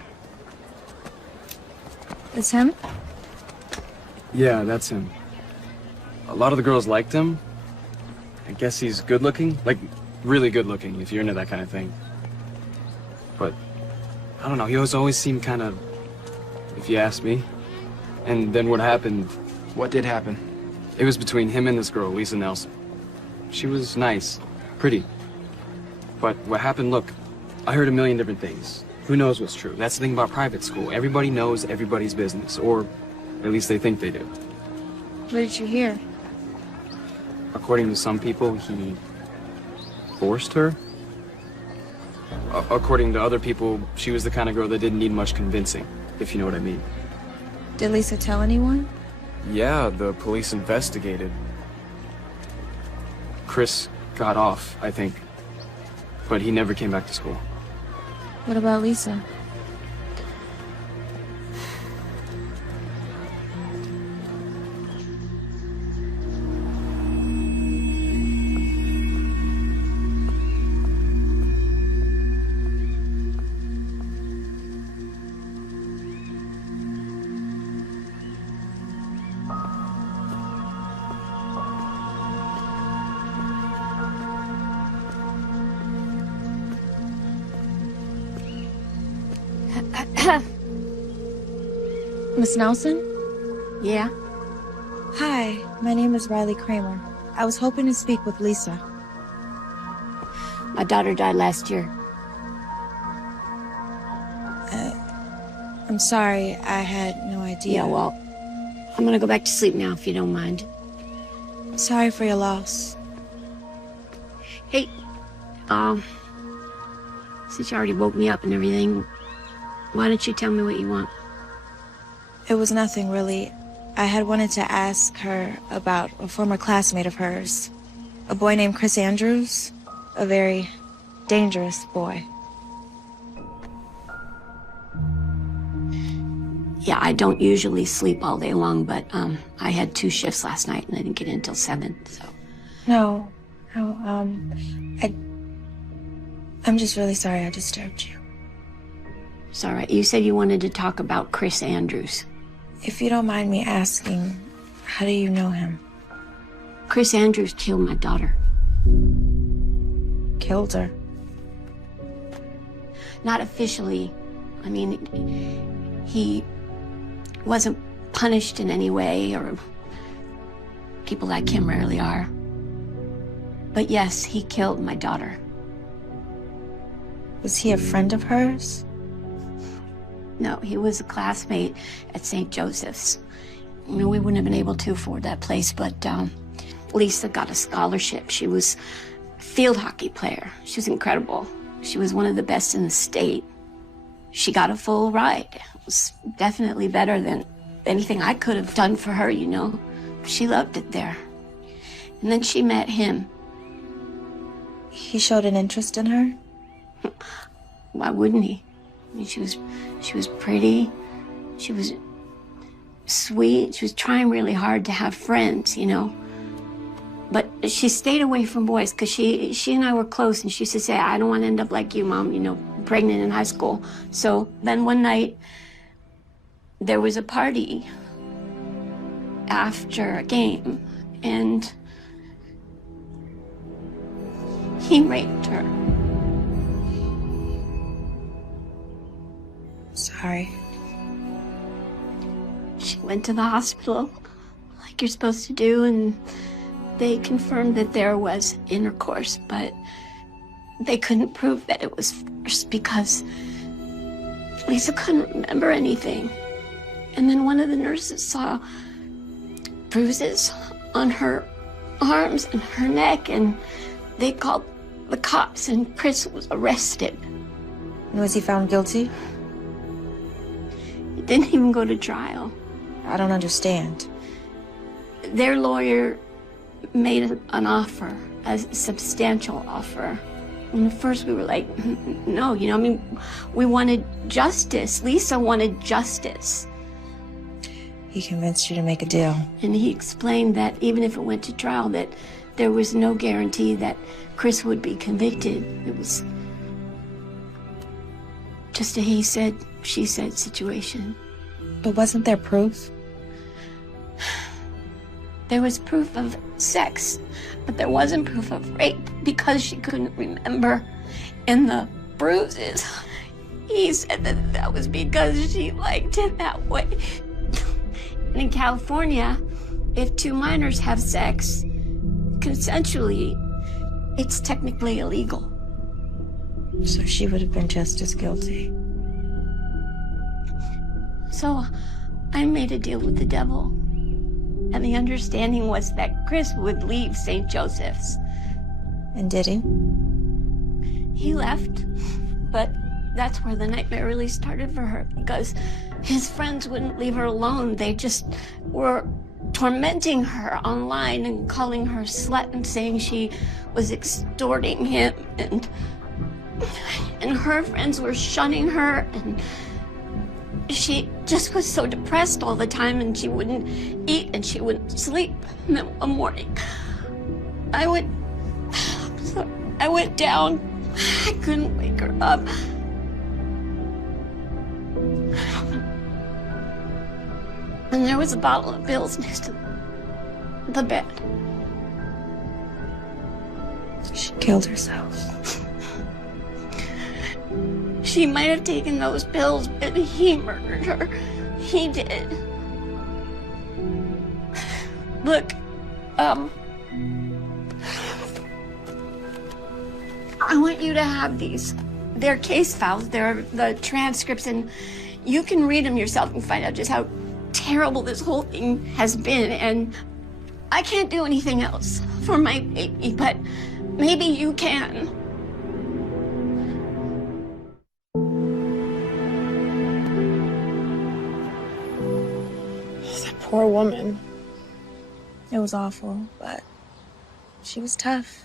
It's him? Yeah, that's him. A lot of the girls liked him. I guess he's good looking. Like, really good looking, if you're into that kind of thing. But, I don't know, he always seemed kind of, if you ask me. And then what happened... What did happen? It was between him and this girl, Lisa Nelson. She was nice, pretty. But what happened, look, I heard a million different things. Who knows what's true? That's the thing about private school. Everybody knows everybody's business, or at least they think they do. What did you hear? According to some people, he forced her. According to other people, she was the kind of girl that didn't need much convincing, if you know what I mean. Did Lisa tell anyone? Yeah, the police investigated. Chris got off, I think. But he never came back to school. What about Lisa? Miss Nelson? Yeah? Hi, my name is Riley Kramer. I was hoping to speak with Lisa. My daughter died last year. I'm sorry, I had no idea. Yeah, well, I'm gonna go back to sleep now if you don't mind. Sorry for your loss. Hey, since you already woke me up and everything, why don't you tell me what you want? It was nothing, really. I had wanted to ask her about a former classmate of hers. A boy named Chris Andrews. A very dangerous boy. Yeah, I don't usually sleep all day long, but I had 2 shifts last night and I didn't get in until 7, so. No, I'm just really sorry I disturbed you. It's all right. You said you wanted to talk about Chris Andrews. If you don't mind me asking, how do you know him? Chris Andrews killed my daughter. Killed her? Not officially. I mean, he wasn't punished in any way, or people like him rarely are. But yes, he killed my daughter. Was he a friend of hers? No, he was a classmate at St. Joseph's. You know, we wouldn't have been able to afford that place, but Lisa got a scholarship. She was a field hockey player. She was incredible. She was one of the best in the state. She got a full ride. It was definitely better than anything I could have done for her, you know. She loved it there. And then she met him. He showed an interest in her? Why wouldn't he? I mean, she was pretty. She was sweet. She was trying really hard to have friends, you know. But she stayed away from boys because she and I were close, and she used to say, I don't want to end up like you, Mom, you know, pregnant in high school. So then one night, there was a party after a game, and he raped her. Sorry. She went to the hospital, like you're supposed to do, and they confirmed that there was intercourse, but they couldn't prove that it was force because Lisa couldn't remember anything. And then one of the nurses saw bruises on her arms and her neck, and they called the cops, and Chris was arrested. Was he found guilty? He didn't even go to trial. I don't understand. Their lawyer made an offer, a substantial offer. And at first we were like, no, you know, I mean, we wanted justice. Lisa wanted justice. He convinced you to make a deal. And he explained that even if it went to trial, that there was no guarantee that Chris would be convicted. It was just a he said, she said situation. But wasn't there proof? There was proof of sex, but there wasn't proof of rape because she couldn't remember. And the bruises, he said that that was because she liked it that way. And in California, if two minors have sex consensually, it's technically illegal. So she would have been just as guilty. So I made a deal with the devil. And the understanding was that Chris would leave St. Joseph's. And did he? He left, but that's where the nightmare really started for her, because his friends wouldn't leave her alone. They just were tormenting her online and calling her slut and saying she was extorting him, and her friends were shunning her, and she just was so depressed all the time, and she wouldn't eat and she wouldn't sleep. And then one morning, I went down. I couldn't wake her up. And there was a bottle of pills next to the bed. She killed herself. She might have taken those pills, but he murdered her. He did. Look, I want you to have these. They're case files. They're the transcripts, and you can read them yourself and find out just how terrible this whole thing has been. And I can't do anything else for my baby, but maybe you can. That poor woman. It was awful, but she was tough.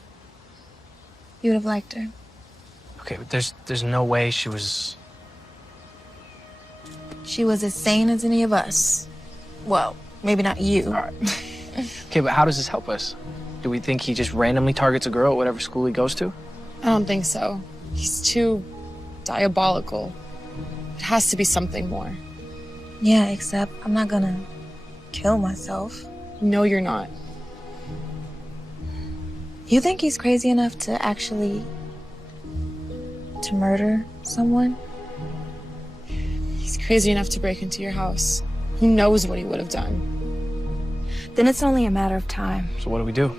You would have liked her. Okay, but there's no way she was... She was as sane as any of us. Well, maybe not you. All right. Okay, but how does this help us? Do we think he just randomly targets a girl at whatever school he goes to? I don't think so. He's too diabolical. It has to be something more. Yeah, except I'm not gonna kill myself. No, you're not. You think he's crazy enough to actually... to murder someone? He's crazy enough to break into your house. Who knows what he would have done? Then it's only a matter of time. So what do?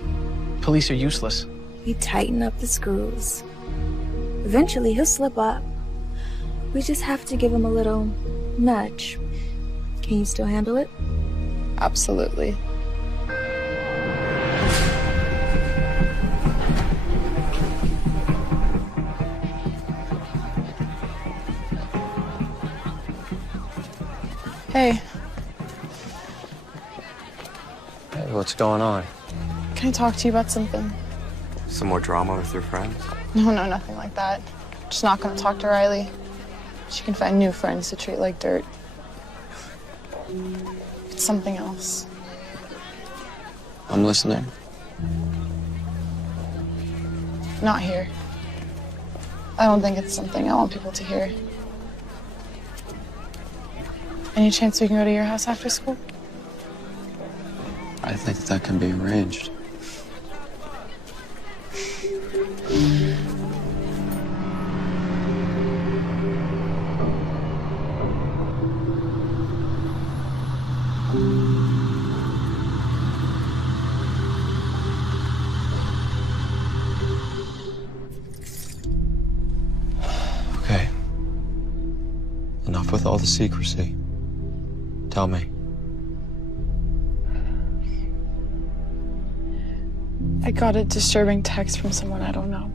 Police are useless. We tighten up the screws. Eventually, he'll slip up. We just have to give him a little nudge. Can you still handle it? Absolutely. Hey. Hey, what's going on? Can I talk to you about something? Some more drama with your friends? No, nothing like that. Just not gonna talk to Riley. She can find new friends to treat like dirt. It's something else. I'm listening. Not here. I don't think it's something I want people to hear. Any chance we can go to your house after school? I think that can be arranged. Okay. Enough with all the secrecy. Tell me. I got a disturbing text from someone I don't know.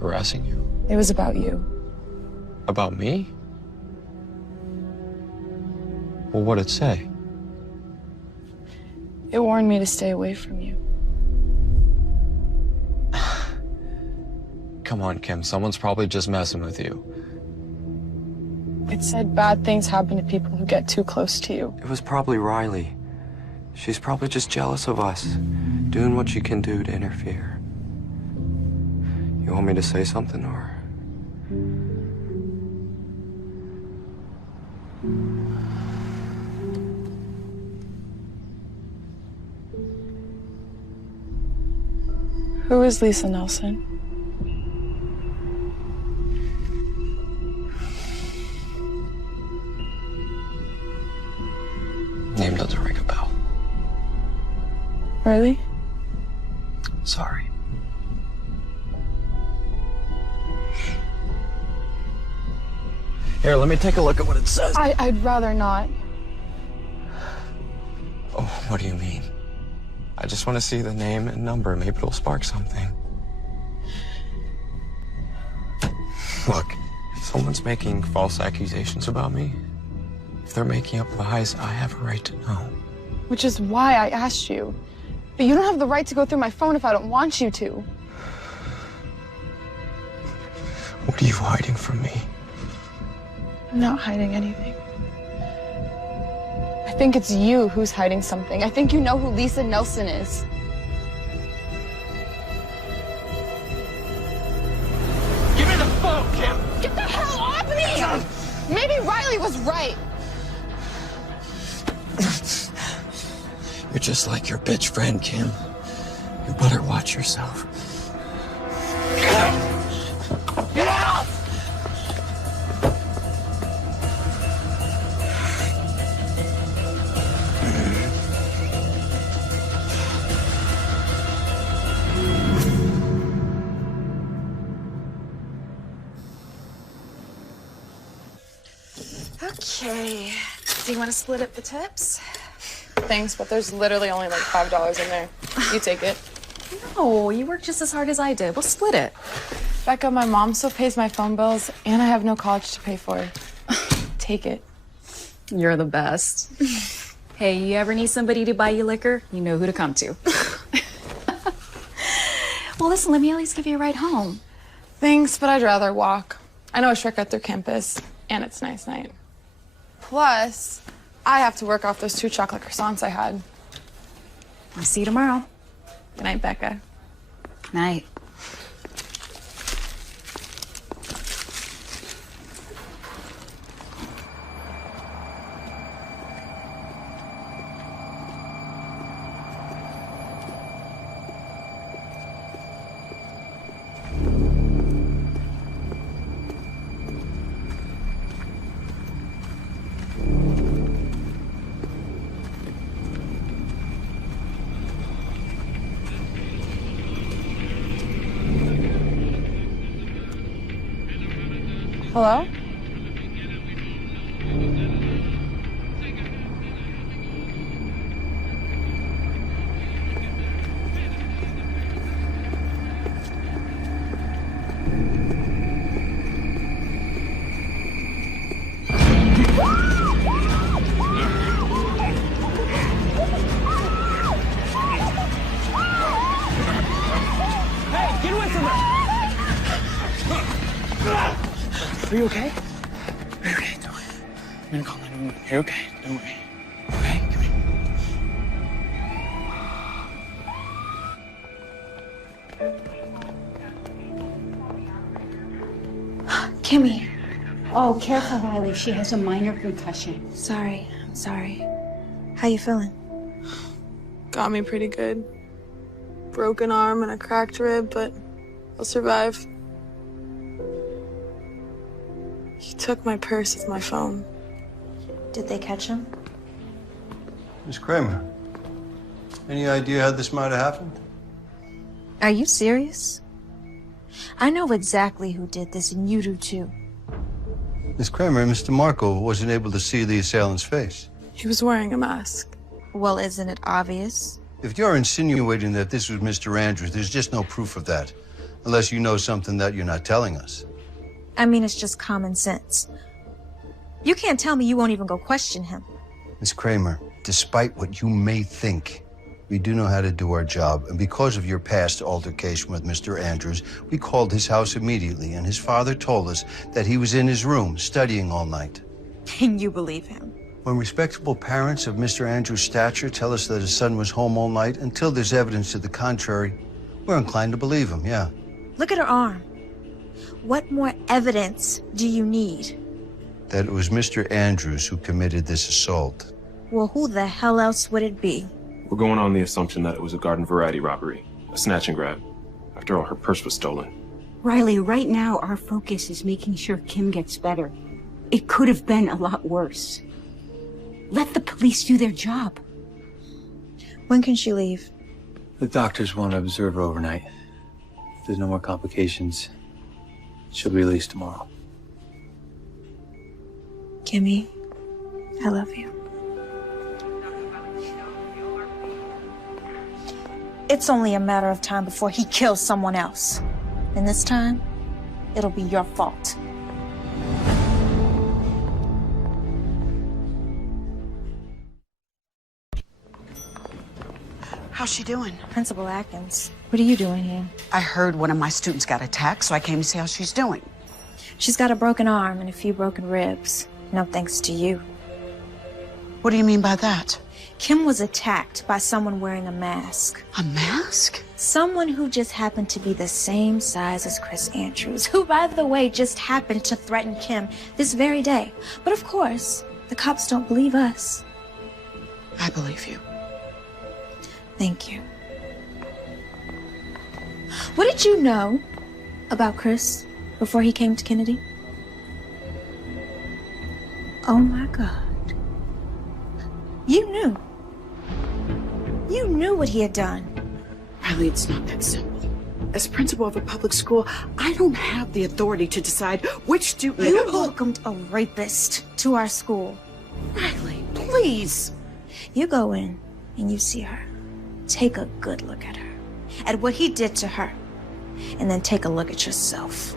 Harassing you? It was about you. About me? Well, what'd it say? It warned me to stay away from you. Come on, Kim. Someone's probably just messing with you. It said bad things happen to people who get too close to you. It was probably Riley. She's probably just jealous of us, doing what she can do to interfere. You want me to say something, or? Who is Lisa Nelson? Name doesn't ring a bell. Really? Sorry. Here, let me take a look at what it says. I'd rather not. Oh, what do you mean? I just want to see the name and number. Maybe it'll spark something. Look, if someone's making false accusations about me, if they're making up lies, I have a right to know. Which is why I asked you. But you don't have the right to go through my phone if I don't want you to. What are you hiding from me? I'm not hiding anything. I think it's you who's hiding something. I think you know who Lisa Nelson is. Give me the phone, Kim! Get the hell off me! Maybe Riley was right. You're just like your bitch friend, Kim. You better watch yourself. Get out! Okay. Do you want to split up the tips? Thanks, but there's literally only like $5 in there. You take it. No, you work just as hard as I did. We'll split it. Becca, my mom still pays my phone bills, and I have no college to pay for. Take it. You're the best. Hey, you ever need somebody to buy you liquor? You know who to come to. Well, listen, let me at least give you a ride home. Thanks, but I'd rather walk. I know a shortcut through campus, and it's nice night. Plus, I have to work off those 2 chocolate croissants I had. I'll see you tomorrow. Good night, Becca. Night. Hello? Hey, get away from her! Are you okay? Are you okay? Don't worry. I'm gonna call 911. You're okay. Don't worry. Okay? Come here. Kimmy. Oh, careful, Riley. She has a minor concussion. Sorry. I'm sorry. How you feeling? Got me pretty good. Broken arm and a cracked rib, but I'll survive. He took my purse with my phone. Did they catch him? Miss Kramer, any idea how this might have happened? Are you serious? I know exactly who did this, and you do too. Miss Kramer, Mr. Marco wasn't able to see the assailant's face. He was wearing a mask. Well, isn't it obvious? If you're insinuating that this was Mr. Andrews, there's just no proof of that. Unless you know something that you're not telling us. I mean, it's just common sense. You can't tell me you won't even go question him. Miss Kramer, despite what you may think, we do know how to do our job. And because of your past altercation with Mr. Andrews, we called his house immediately, and his father told us that he was in his room studying all night. And you believe him? When respectable parents of Mr. Andrews' stature tell us that his son was home all night, until there's evidence to the contrary, we're inclined to believe him, yeah. Look at her arm. What more evidence do you need? That it was Mr. Andrews who committed this assault. Well, who the hell else would it be? We're going on the assumption that it was a garden variety robbery, a snatch and grab. After all, her purse was stolen. Riley, right now our focus is making sure Kim gets better. It could have been a lot worse. Let the police do their job. When can she leave? The doctors want to observe her overnight. If there's no more complications, she'll be released tomorrow. Kimmy, I love you. It's only a matter of time before he kills someone else. And this time, it'll be your fault. How's she doing? Principal Atkins, what are you doing here? I heard one of my students got attacked, so I came to see how she's doing. She's got a broken arm and a few broken ribs. No thanks to you. What do you mean by that? Kim was attacked by someone wearing a mask. A mask? Someone who just happened to be the same size as Chris Andrews, who, by the way, just happened to threaten Kim this very day. But of course, the cops don't believe us. I believe you. Thank you. What did you know about Chris before he came to Kennedy? Oh my God. You knew. You knew what he had done. Riley, it's not that simple. As principal of a public school, I don't have the authority to decide which student... You welcomed a rapist to our school. Riley, please. You go in and you see her. Take a good look at her, at what he did to her, and then take a look at yourself.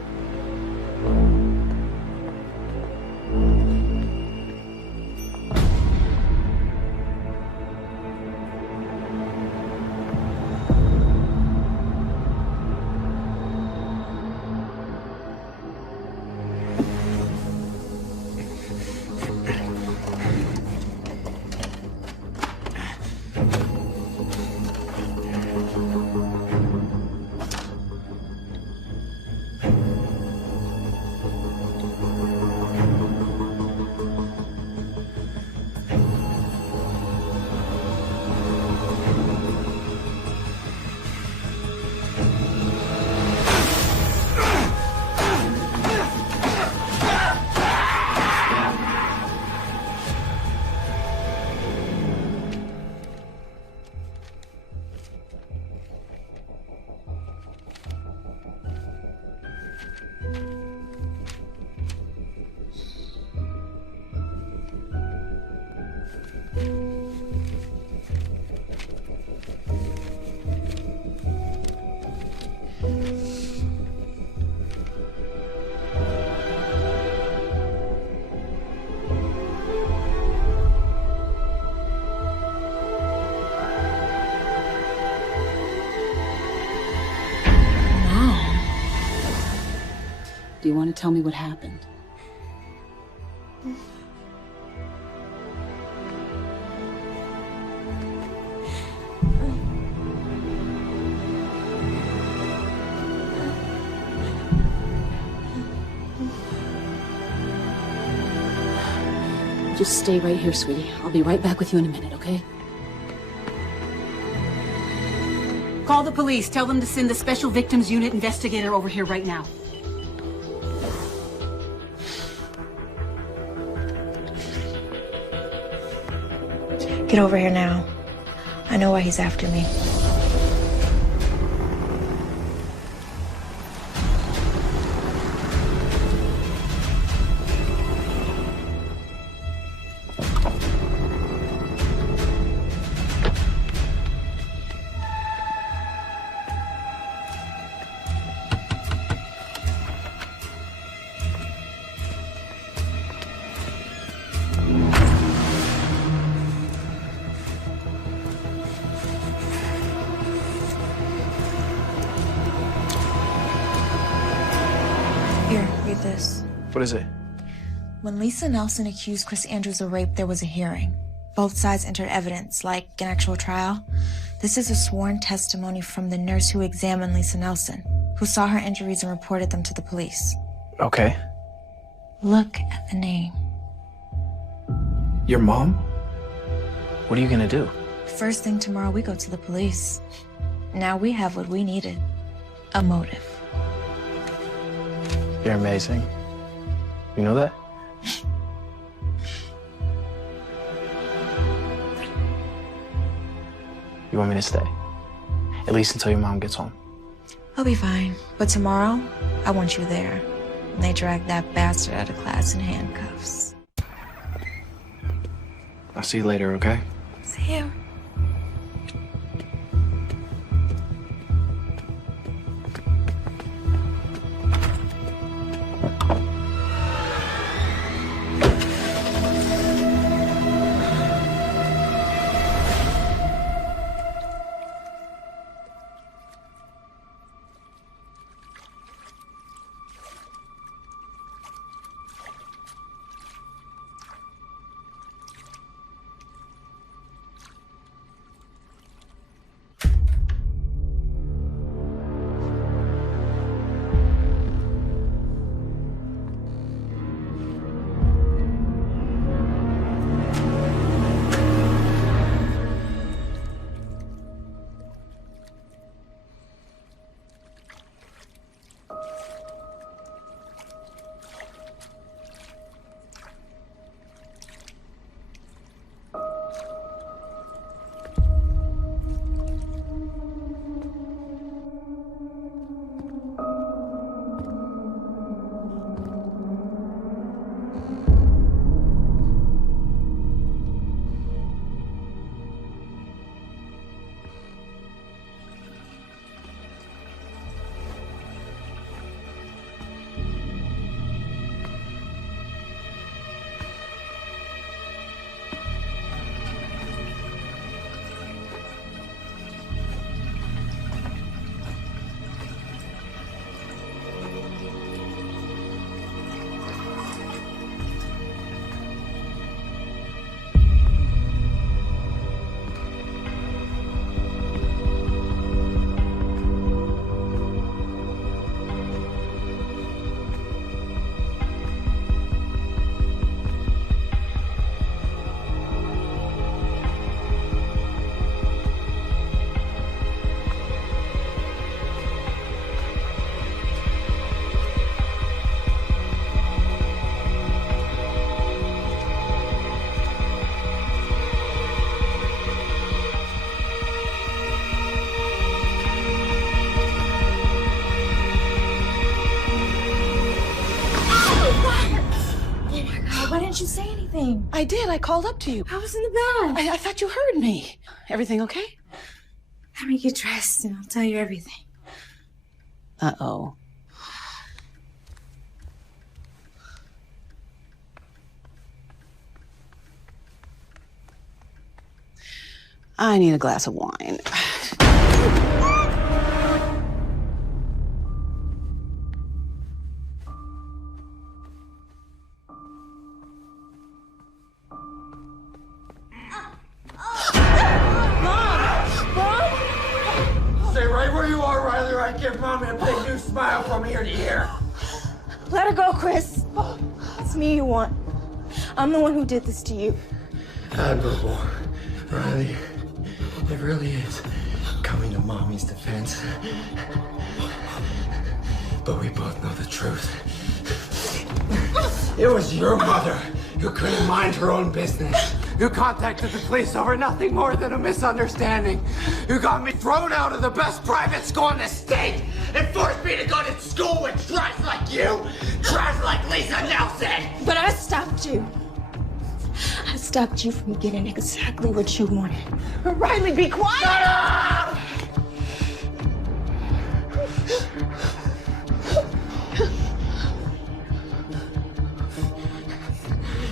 Do you want to tell me what happened? Just stay right here, sweetie. I'll be right back with you in a minute, okay? Call the police. Tell them to send the Special Victims Unit investigator over here right now. Get over here now. I know why he's after me. Here, read this. What is it? When Lisa Nelson accused Chris Andrews of rape, there was a hearing. Both sides entered evidence, like an actual trial. This is a sworn testimony from the nurse who examined Lisa Nelson, who saw her injuries and reported them to the police. Okay. Look at the name. Your mom? What are you gonna do? First thing tomorrow, we go to the police. Now we have what we needed. A motive. You're amazing. You know that? You want me to stay? At least until your mom gets home. I'll be fine. But tomorrow, I want you there. And they drag that bastard out of class in handcuffs. I'll see you later, okay? See you. Why didn't you say anything? I did. I called up to you. I was in the bath. I thought you heard me. Everything okay? Let me get dressed and I'll tell you everything. Uh-oh. I need a glass of wine. Stay right where you are, Riley, or I give Mommy a big new smile from ear to ear. Let her go, Chris. It's me you want. I'm the one who did this to you. Admirable, Riley. It really is coming to Mommy's defense. But we both know the truth. It was your mother who couldn't mind her own business, who contacted the police over nothing more than a misunderstanding, who got me thrown out of the best private school in the state and forced me to go to school with trash like you, trash like Lisa Nelson. But I stopped you. I stopped you from getting exactly what you wanted. Riley, be quiet! Shut up!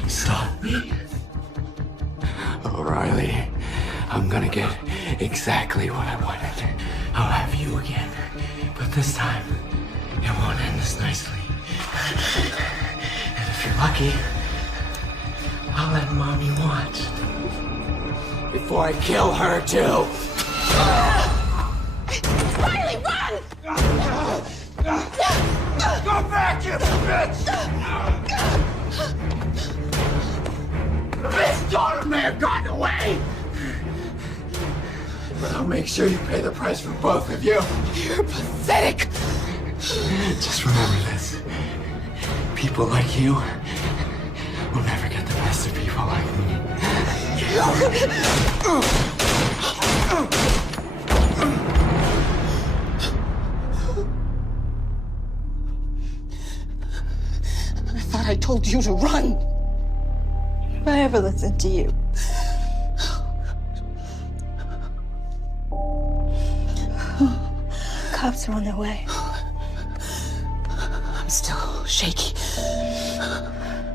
Stop me. Oh, Riley, I'm gonna get exactly what I wanted. I'll have you again, but this time, it won't end as nicely. And if you're lucky, I'll let Mommy watch. Before I kill her, too. Riley, run! Go back, you bitch! The bitch daughter may have gotten away! But I'll make sure you pay the price for both of you. You're pathetic. Just remember this. People like you will never get the best of people like me. I thought I told you to run. If I ever listened to you. Cops are on their way. I'm still shaky.